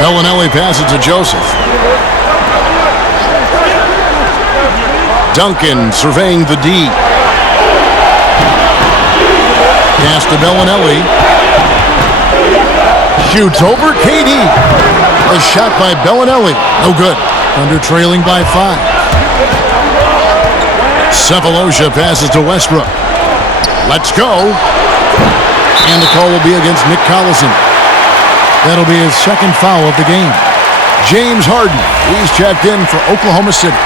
Bellinelli passes to Joseph. Duncan surveying the D. Pass to Bellinelli. Shoots over KD. A shot by Bellinelli. No good. Thunder trailing by 5. Cephalosha passes to Westbrook. Let's go. And the call will be against Nick Collison. That'll be his second foul of the game. James Harden. He's checked in for Oklahoma City.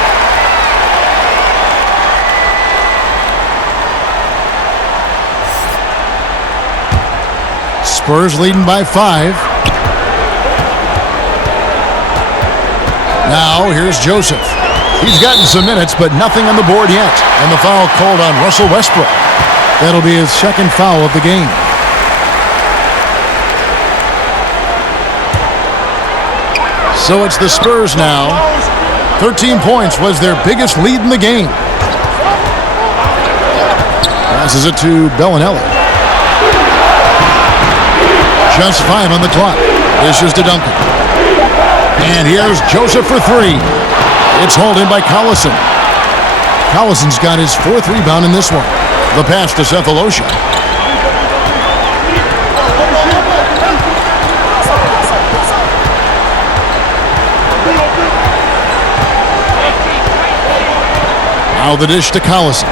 Spurs leading by 5. Now here's Joseph. He's gotten some minutes, but nothing on the board yet. And the foul called on Russell Westbrook. That'll be his second foul of the game. So it's the Spurs now. 13 points was their biggest lead in the game. Passes it to Bellinelli. Just 5 on the clock. Dishes to Duncan. And here's Joseph for 3. It's hauled in by Collison. Collison's got his 4th rebound in this one. The pass to Cephalosha. Now the dish to Collison.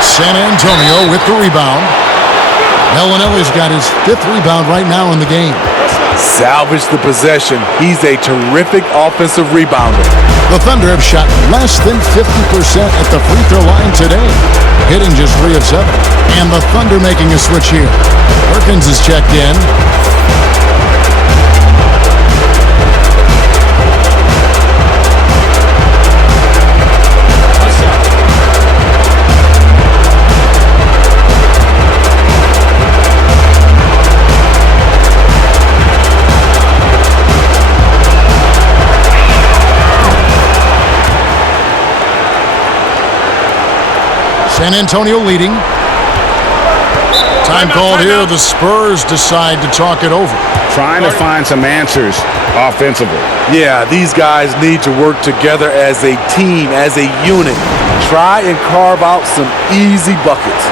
San Antonio with the rebound. Bellinelli's got his 5th rebound right now in the game. Salvage the possession. He's a terrific offensive rebounder. The Thunder have shot less than 50% at the free throw line today, hitting just 3 of 7. And the Thunder making a switch here. Perkins is checked in. San Antonio leading. Time called here. The Spurs decide to talk it over. Trying to find some answers offensively. Yeah, these guys need to work together as a team, as a unit. Try and carve out some easy buckets.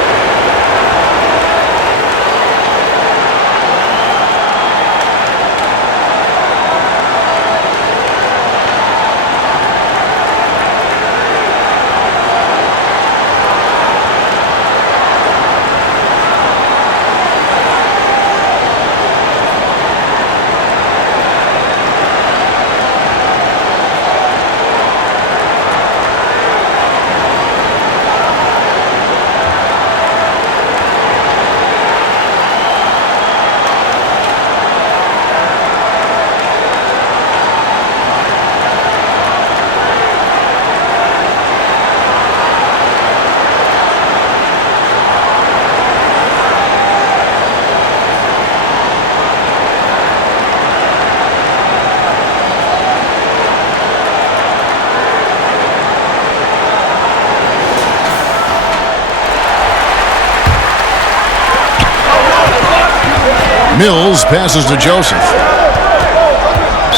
Mills passes to Joseph.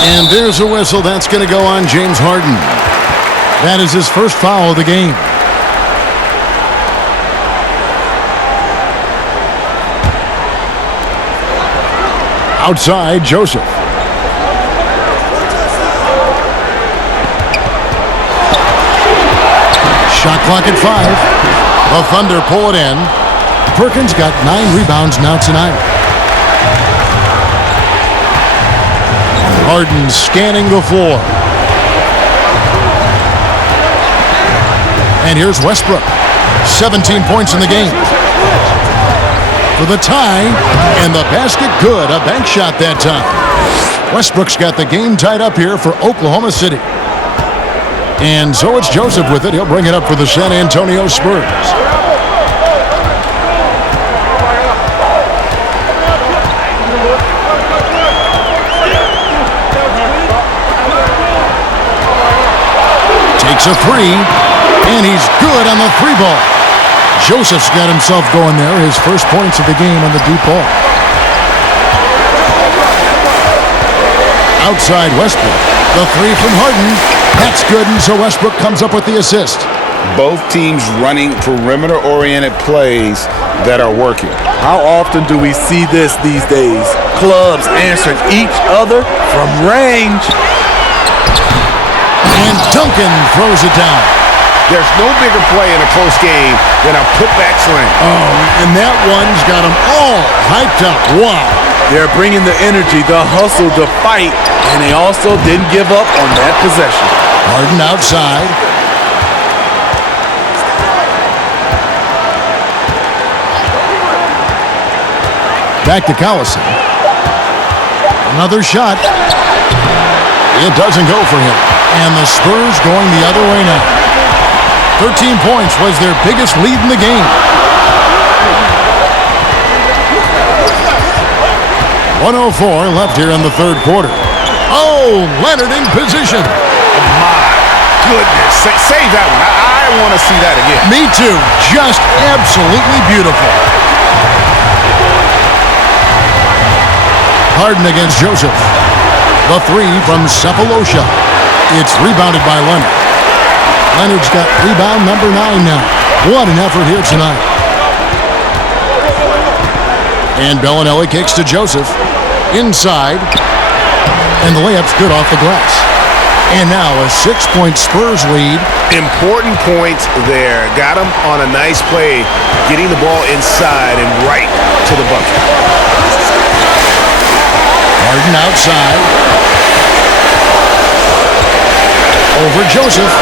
And there's a whistle. That's going to go on James Harden. That is his first foul of the game. Outside, Joseph. Shot clock at 5. The Thunder pull it in. Perkins got 9 rebounds now tonight. Harden scanning the floor. And here's Westbrook. 17 points in the game. For the tie, and the basket good. A bank shot that time. Westbrook's got the game tied up here for Oklahoma City. And so it's Joseph with it. He'll bring it up for the San Antonio Spurs. It's a three, and he's good on the three ball. Joseph's got himself going there, his first points of the game on the deep ball. Outside Westbrook. The three from Harden. That's good, and so Westbrook comes up with the assist. Both teams running perimeter-oriented plays that are working. How often do we see this these days? Clubs answering each other from range. And Duncan throws it down. There's no bigger play in a close game than a putback slam. Oh, and that one's got them all hyped up. Wow. They're bringing the energy, the hustle, the fight, and they also didn't give up on that possession. Harden outside. Back to Collison. Another shot. It doesn't go for him. And the Spurs going the other way now. 13 points was their biggest lead in the game. 1:04 left here in the third quarter. Oh, Leonard in position. My goodness. Save that one. I want to see that again. Me too. Just absolutely beautiful. Harden against Joseph. The three from Cephalosha. It's rebounded by Leonard. Leonard's got rebound number 9 now. What an effort here tonight. And Bellinelli kicks to Joseph. Inside. And the layup's good off the glass. And now a 6-point Spurs lead. Important points there. Got him on a nice play, getting the ball inside and right to the bucket. Harden outside. Over Joseph.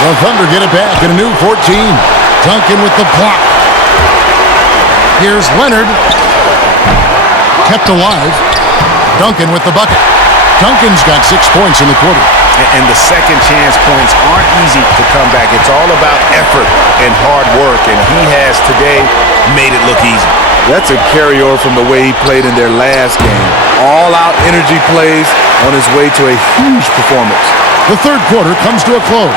The Thunder get it back in a new 14. Duncan with the block. Here's Leonard. Kept alive. Duncan with the bucket. Duncan's got 6 points in the quarter. And the second chance points aren't easy to come back. It's all about effort and hard work, and he has today made it look easy. That's a carryover from the way he played in their last game. All-out energy plays on his way to a huge performance. The third quarter comes to a close.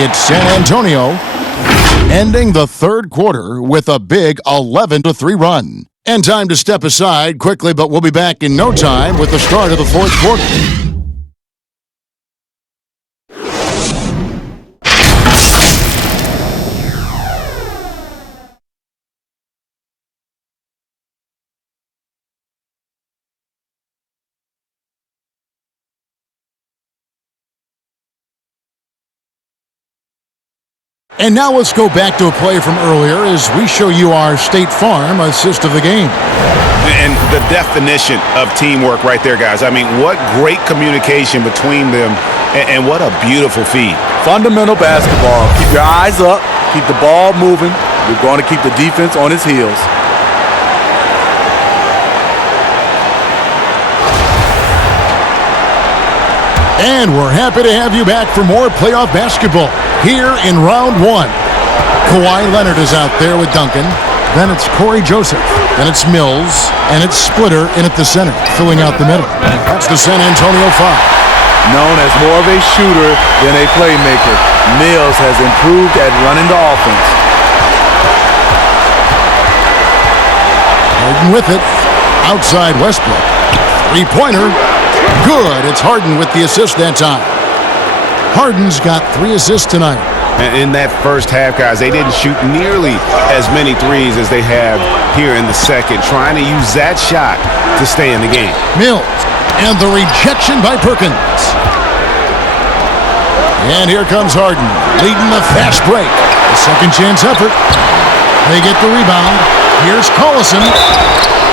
It's San Antonio ending the third quarter with a big 11-3 run. And time to step aside quickly, but we'll be back in no time with the start of the fourth quarter. And now let's go back to a play from earlier as we show you our State Farm assist of the game. And the definition of teamwork right there, guys. I mean, what great communication between them, and what a beautiful feed. Fundamental basketball. Keep your eyes up. Keep the ball moving. You're going to keep the defense on its heels. And we're happy to have you back for more playoff basketball here in round 1. Kawhi Leonard is out there with Duncan. Then it's Corey Joseph. Then it's Mills. And it's Splitter in at the center, filling out the middle. That's the San Antonio 5. Known as more of a shooter than a playmaker, Mills has improved at running the offense. Harden with it. Outside Westbrook. Three-pointer. Good. It's Harden with the assist that time. Harden's got 3 assists tonight. And in that first half, guys, they didn't shoot nearly as many threes as they have here in the second, trying to use that shot to stay in the game. Mills. And the rejection by Perkins. And here comes Harden, leading the fast break. A second chance effort. They get the rebound. Here's Collison.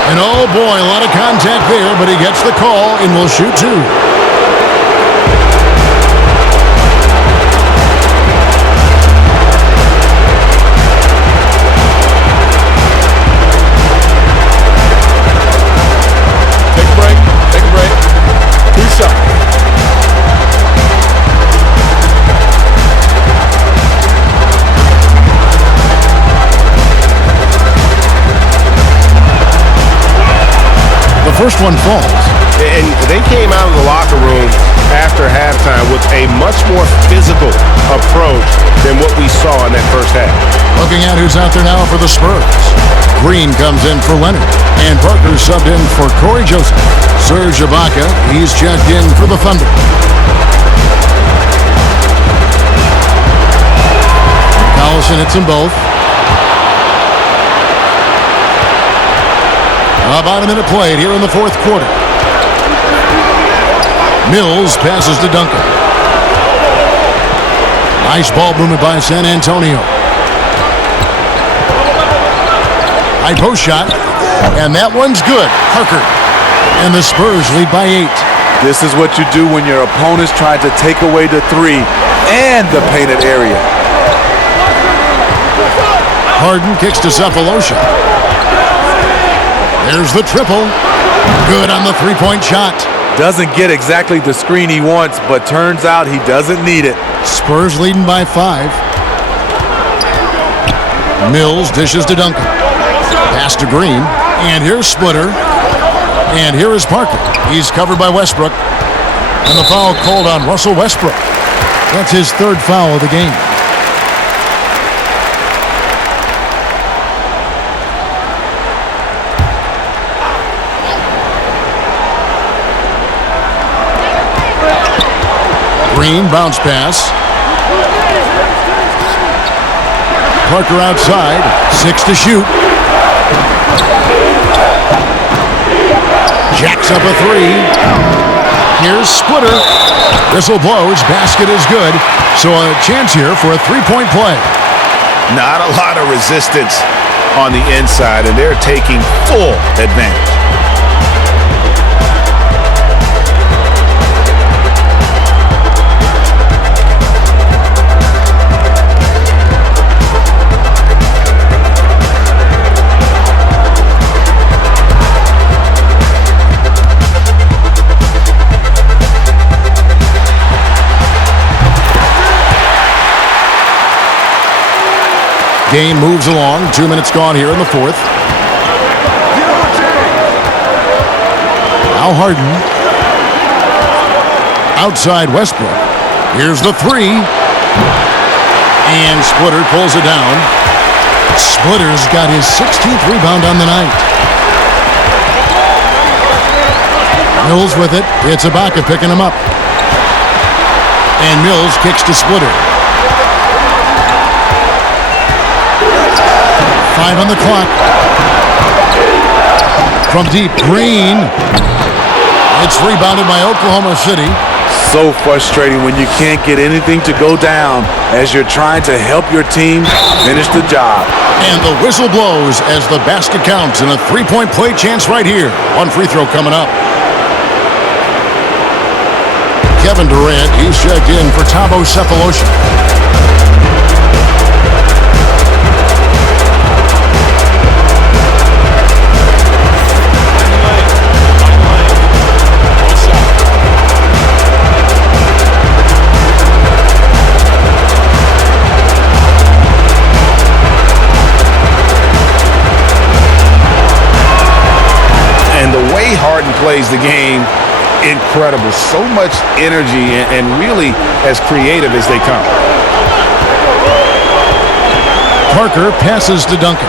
And oh boy, a lot of contact there, but he gets the call and will shoot 2. Take a break. 2 shots. First one falls. And they came out of the locker room after halftime with a much more physical approach than what we saw in that first half. Looking at who's out there now for the Spurs. Green comes in for Leonard, and Parker subbed in for Corey Joseph. Serge Ibaka, he's checked in for the Thunder. Collison hits them both. About a minute played here in the fourth quarter. Mills passes to Duncan. Nice ball movement by San Antonio. High post shot, and that one's good. Parker, and the Spurs lead by 8. This is what you do when your opponent's trying to take away the three and the painted area. Harden kicks to Cephalosha. There's the triple. Good on the three-point shot. Doesn't get exactly the screen he wants, but turns out he doesn't need it. Spurs leading by 5. Mills dishes to Duncan. Pass to Green, and here's Splitter, and here is Parker. He's covered by Westbrook, and the foul called on Russell Westbrook. That's his third foul of the game. Green bounce pass. Parker outside, 6 to shoot. Jacks up a 3. Here's Splitter. Whistle blows. Basket is good. So a chance here for a three-point play. Not a lot of resistance on the inside, and they're taking full advantage. Game moves along. 2 minutes gone here in the fourth. Now Harden. Outside Westbrook. Here's the 3. And Splitter pulls it down. Splitter's got his 16th rebound on the night. Mills with it. It's Ibaka picking him up. And Mills kicks to Splitter. 5 on the clock. From deep, Green. It's rebounded by Oklahoma City. So frustrating when you can't get anything to go down as you're trying to help your team finish the job. And the whistle blows as the basket counts and a three-point play chance right here. One free throw coming up. Kevin Durant, he's checked in for Thabo Cephalosha. Harden plays the game incredible. So much energy and really as creative as they come. Parker passes to Duncan.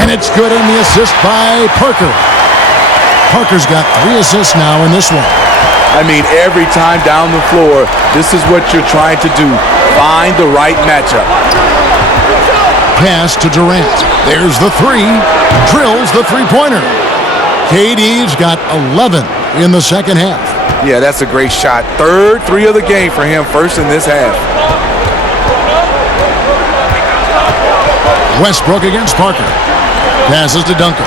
And it's good on the assist by Parker. Parker's got 3 assists now in this one. I mean, every time down the floor, this is what you're trying to do. Find the right matchup. Pass to Durant. There's the 3. Drills the three-pointer. KD's got 11 in the second half. Yeah, that's a great shot. Third 3 of the game for him, first in this half. Westbrook against Parker. Passes to Duncan.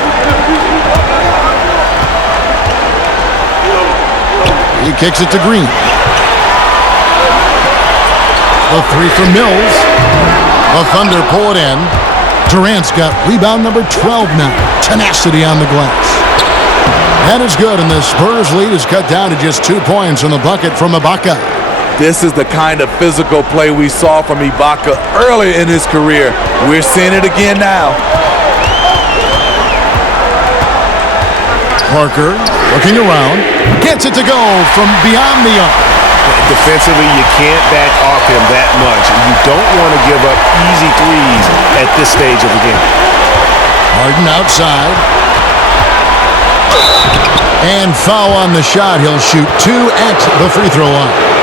He kicks it to Green. The 3 from Mills. The Thunder pull it in. Durant's got rebound number 12 now. Tenacity on the glass. That is good, and the Spurs lead is cut down to just 2 points in the bucket from Ibaka. This is the kind of physical play we saw from Ibaka early in his career. We're seeing it again now. Parker looking around. Gets it to go from beyond the arc. Defensively, you can't back off him that much. You don't want to give up easy threes at this stage of the game. Harden outside. And foul on the shot. He'll shoot 2 at the free throw line.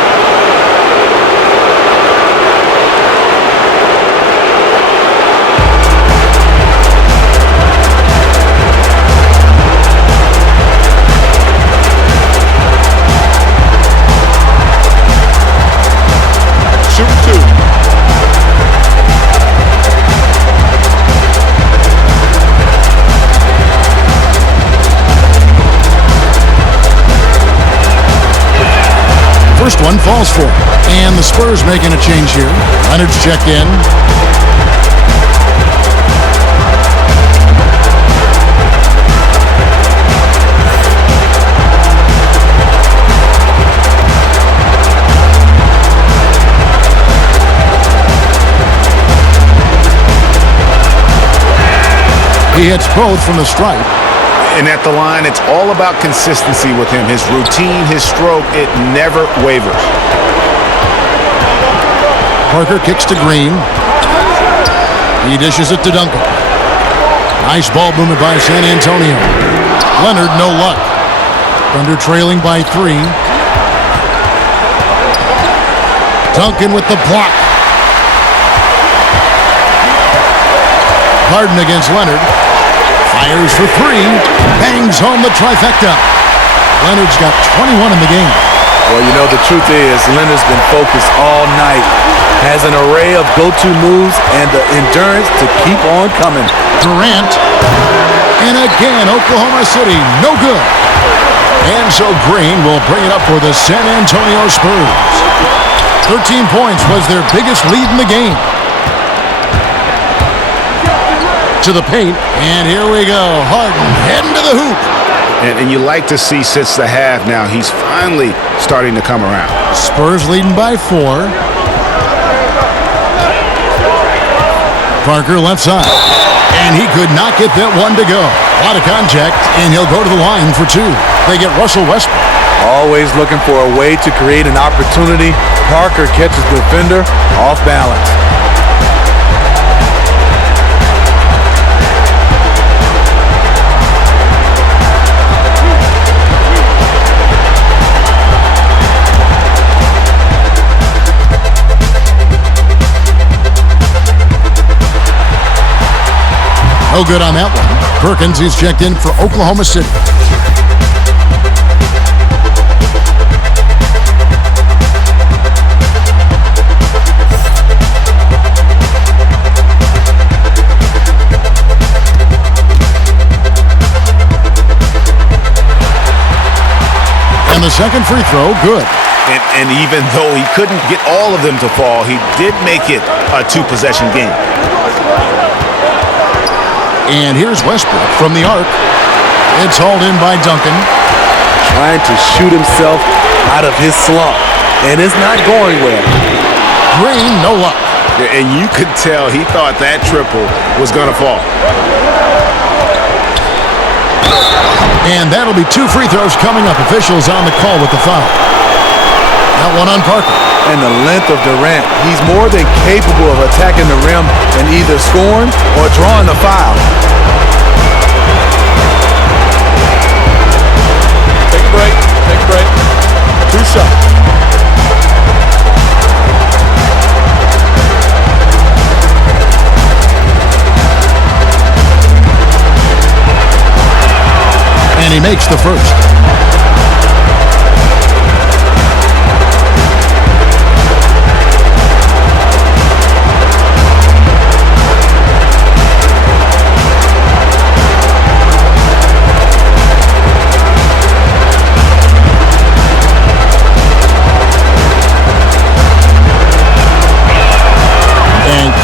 First one falls for him. And the Spurs making a change here. Leonard's checked in. He hits both from the stripe. And at the line, it's all about consistency with him. His routine, his stroke, it never wavers. Parker kicks to Green. He dishes it to Duncan. Nice ball movement by San Antonio. Leonard, no luck. Thunder trailing by 3. Duncan with the block. Harden against Leonard. Fires for 3. Bangs home the trifecta. Leonard's got 21 in the game. Well, you know, the truth is Leonard's been focused all night. Has an array of go-to moves and the endurance to keep on coming. Durant. And again, Oklahoma City, no good. And so Green will bring it up for the San Antonio Spurs. 13 points was their biggest lead in the game. To the paint, and here we go. Harden heading to the hoop. And you like to see since the half now, he's finally starting to come around. Spurs leading by 4. Parker left side. And he could not get that one to go. A lot of contact, and he'll go to the line for 2. They get Russell Westbrook. Always looking for a way to create an opportunity. Parker catches the defender off balance. No good on that one. Perkins is checked in for Oklahoma City. And the second free throw, good. And even though he couldn't get all of them to fall, he did make it a 2-possession game. And here's Westbrook from the arc. It's hauled in by Duncan. Trying to shoot himself out of his slump. And it's not going well. Green, no luck. And you could tell he thought that triple was going to fall. And that'll be 2 free throws coming up. Officials on the call with the foul. That one on Parker. And the length of Durant. He's more than capable of attacking the rim and either scoring or drawing the foul. Take a break. Take a break. 2 shots. And he makes the first.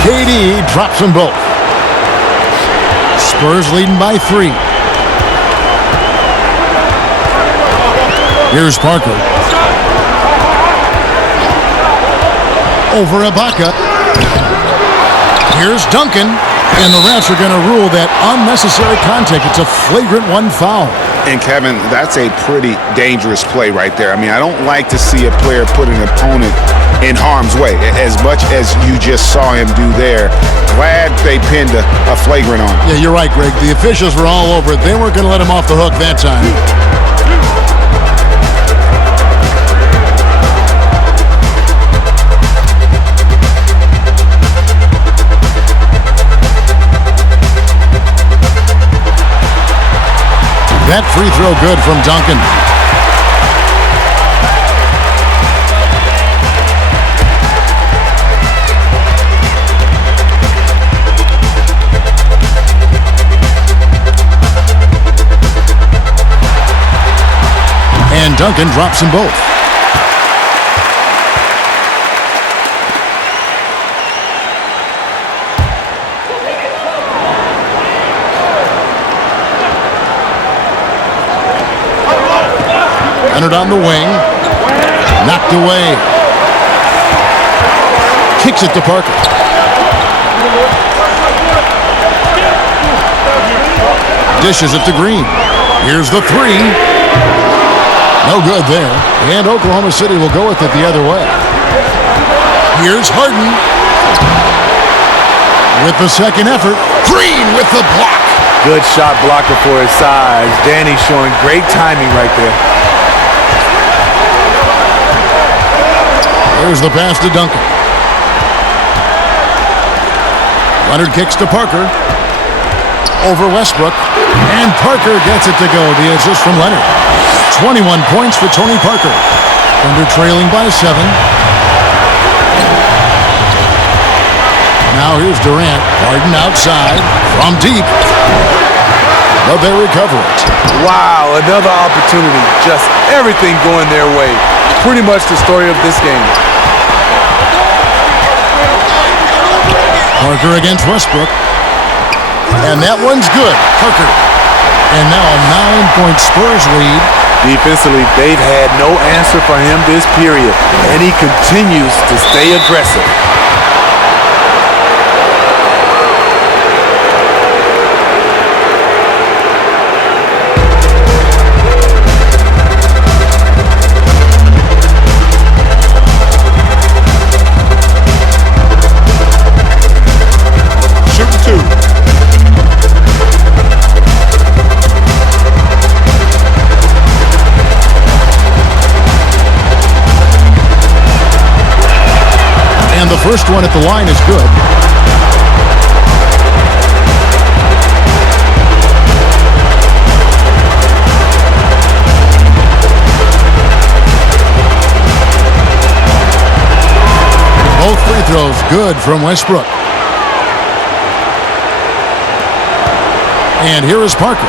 KD drops them both. Spurs leading by 3. Here's Parker. Over Ibaka. Here's Duncan. And the refs are going to rule that unnecessary contact. It's a flagrant 1 foul. And Kevin, that's a pretty dangerous play right there. I mean, I don't like to see a player put an opponent in harm's way, as much as you just saw him do there. Glad they pinned a flagrant on him. Yeah, you're right, Greg. The officials were all over it. They weren't going to let him off the hook that time. That free throw good from Duncan. And Duncan drops them both. Leonard on the wing. Knocked away. Kicks it to Parker. Dishes it to Green. Here's the three. No good there. And Oklahoma City will go with it the other way. Here's Harden. With the second effort. Green with the block. Good shot blocker for his size. Danny showing great timing right there. There's the pass to Duncan. Leonard kicks to Parker. Over Westbrook. And Parker gets it to go. The assist from Leonard. 21 points for Tony Parker. Thunder trailing by 7. Now here's Durant. Harden outside. From deep. But they recover it. Wow, another opportunity. Just everything going their way. Pretty much the story of this game. Parker against Westbrook. And that one's good. Parker. And now a 9-point Spurs lead. Defensively, they've had no answer for him this period. And he continues to stay aggressive. The first one at the line is good. Both free throws good from Westbrook. And here is Parker.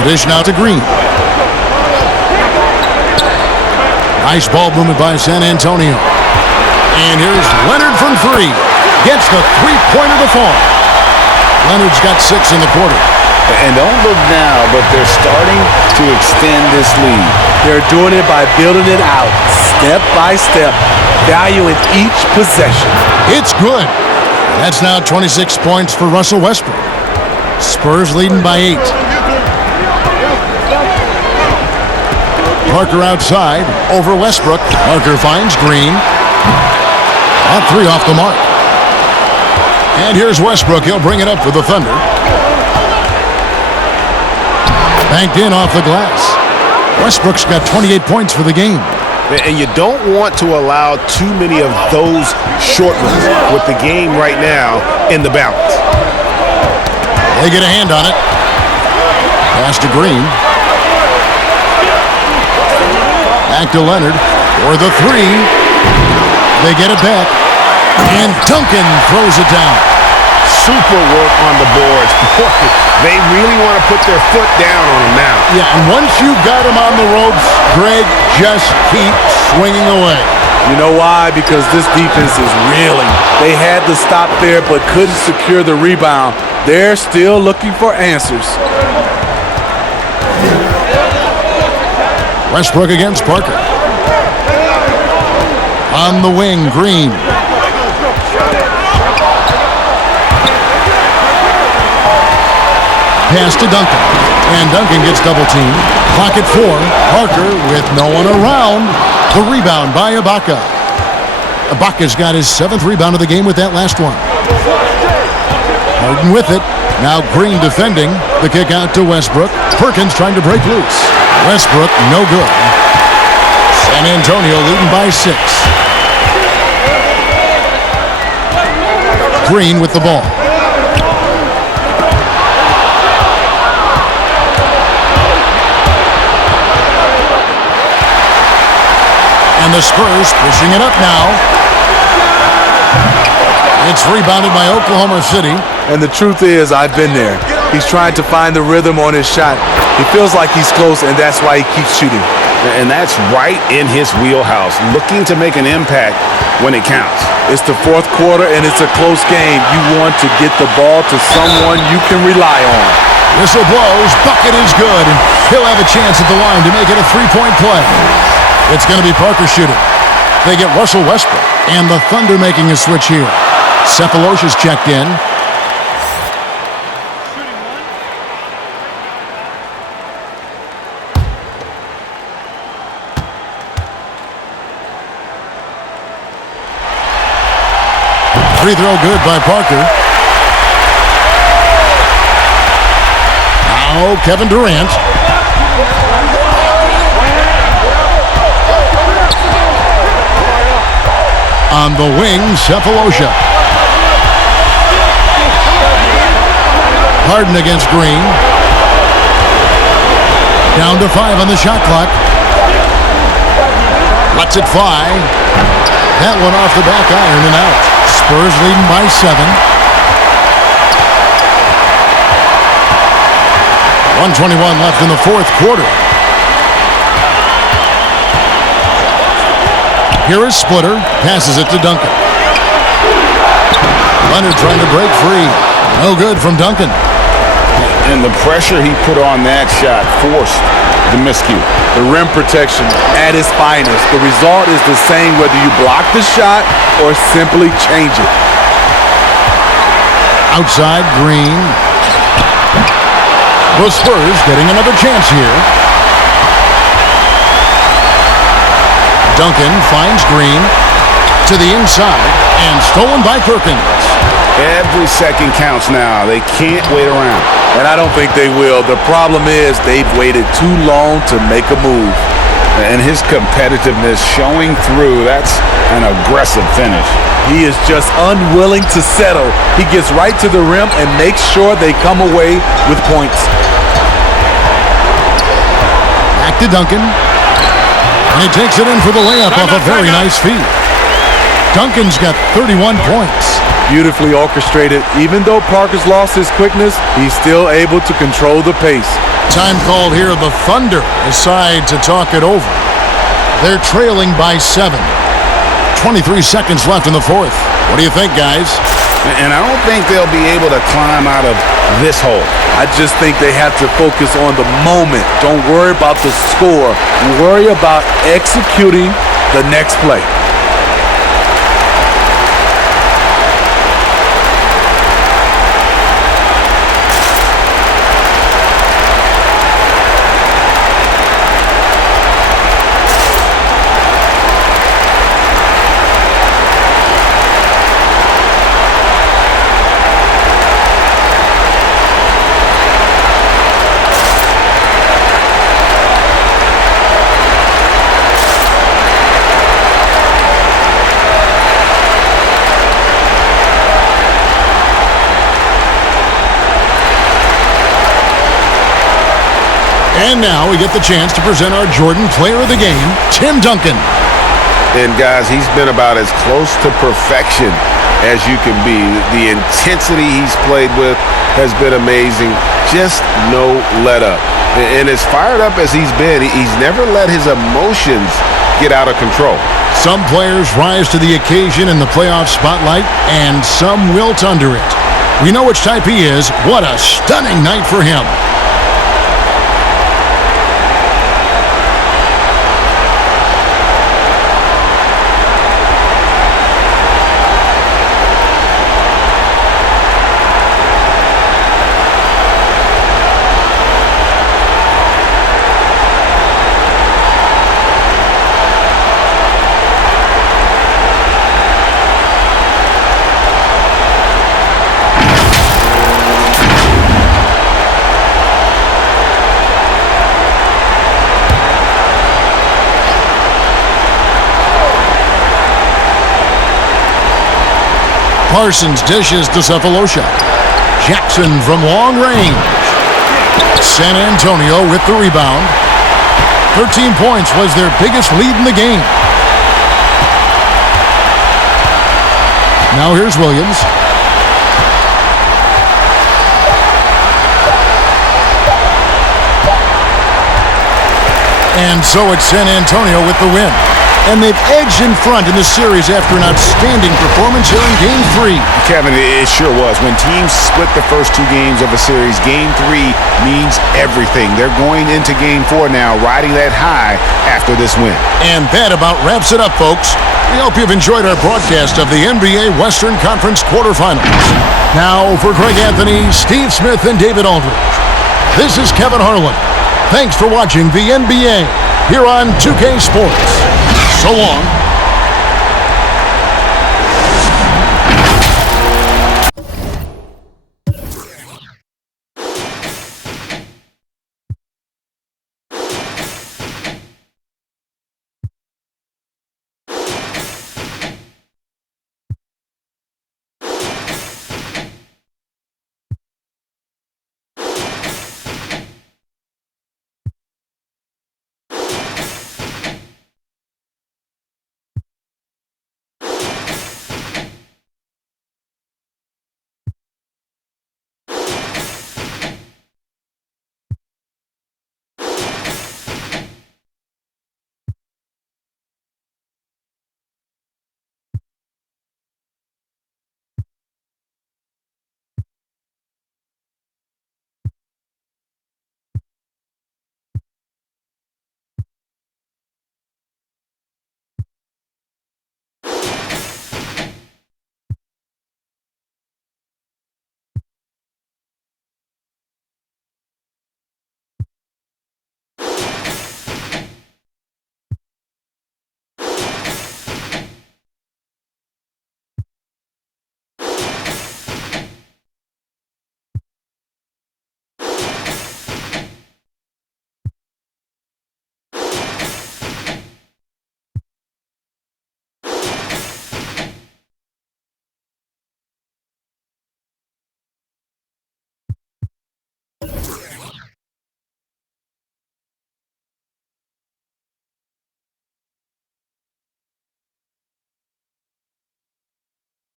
The dish now to Green. Nice ball movement by San Antonio. And here's Leonard from 3. Gets the three-pointer to fall. Leonard's got 6 in the quarter. And don't look now, but they're starting to extend this lead. They're doing it by building it out, step by step, valuing each possession. It's good. That's now 26 points for Russell Westbrook. Spurs leading by 8. Parker outside, over Westbrook. Parker finds Green. On 3 off the mark. And here's Westbrook. He'll bring it up for the Thunder. Banked in off the glass. Westbrook's got 28 points for the game. And you don't want to allow too many of those short ones with the game right now in the balance. They get a hand on it. Pass to Green. Back to Leonard for the 3. They get it back. And Duncan throws it down. Super work on the boards. Boy, they really want to put their foot down on him now. Yeah, and once you've got him on the ropes, Greg, just keep swinging away. You know why? Because this defense is reeling. They had to stop there but couldn't secure the rebound. They're still looking for answers. Westbrook against Parker. On the wing, Green. pass to Duncan. And Duncan gets double-teamed. Clock at 4. Parker with no one around. The rebound by Ibaka. Ibaka's got his 7th rebound of the game with that last one. Harden with it. Now Green defending. The kick out to Westbrook. Perkins trying to break loose. Westbrook, no good. San Antonio leading by 6. Green with the ball. And the Spurs pushing it up now. It's rebounded by Oklahoma City. And the truth is, I've been there. He's trying to find the rhythm on his shot. He feels like he's close, and that's why he keeps shooting. And that's right in his wheelhouse, looking to make an impact when it counts. It's the 4th quarter, and it's a close game. You want to get the ball to someone you can rely on. Whistle blows. Bucket is good, and he'll have a chance at the line to make it a 3-point play. It's going to be Parker shooting. They get Russell Westbrook, and the Thunder making a switch here. Cephalosha's checked in. Free throw good by Parker. Now Kevin Durant. On the wing, Cephalosha. Harden against Green. Down to 5 on the shot clock. Lets it fly. That one off the back iron and out. Spurs leading by 7. 1:21 left in the 4th quarter. Here is Splitter. Passes it to Duncan. Leonard trying to break free. No good from Duncan. And the pressure he put on that shot forced the miscue. The rim protection at its finest. The result is the same whether you block the shot or simply change it. Outside, Green. The Spurs getting another chance here. Duncan finds Green to the inside and stolen by Perkins. Every second counts now. They can't wait around. And I don't think they will. The problem is they've waited too long to make a move. And his competitiveness showing through. That's an aggressive finish. He is just unwilling to settle. He gets right to the rim and makes sure they come away with points. Back to Duncan. And he takes it in for the layup off a very nice feed. Duncan's got 31 points. Beautifully orchestrated. Even though Parker's lost his quickness, he's still able to control the pace. Time called here. The Thunder decide to talk it over. They're trailing by 7. 23 seconds left in the 4th. What do you think, guys? And I don't think they'll be able to climb out of this hole. I just think they have to focus on the moment. Don't worry about the score. Worry about executing the next play. And now we get the chance to present our Jordan Player of the Game, Tim Duncan. And guys, he's been about as close to perfection as you can be. The intensity he's played with has been amazing. Just no let up. And as fired up as he's been, he's never let his emotions get out of control. Some players rise to the occasion in the playoff spotlight, and some wilt under it. We know which type he is. What a stunning night for him. Parsons dishes to Cephalosha. Jackson from long range. San Antonio with the rebound. 13 points was their biggest lead in the game. Now here's Williams. And so it's San Antonio with the win. And they've edged in front in the series after an outstanding performance here in Game 3. Kevin, it sure was. When teams split the first 2 games of a series, Game 3 means everything. They're going into Game 4 now, riding that high after this win. And that about wraps it up, folks. We hope you've enjoyed our broadcast of the NBA Western Conference quarterfinals. Now, for Greg Anthony, Steve Smith, and David Aldridge, this is Kevin Harlan. Thanks for watching the NBA here on 2K Sports. So long.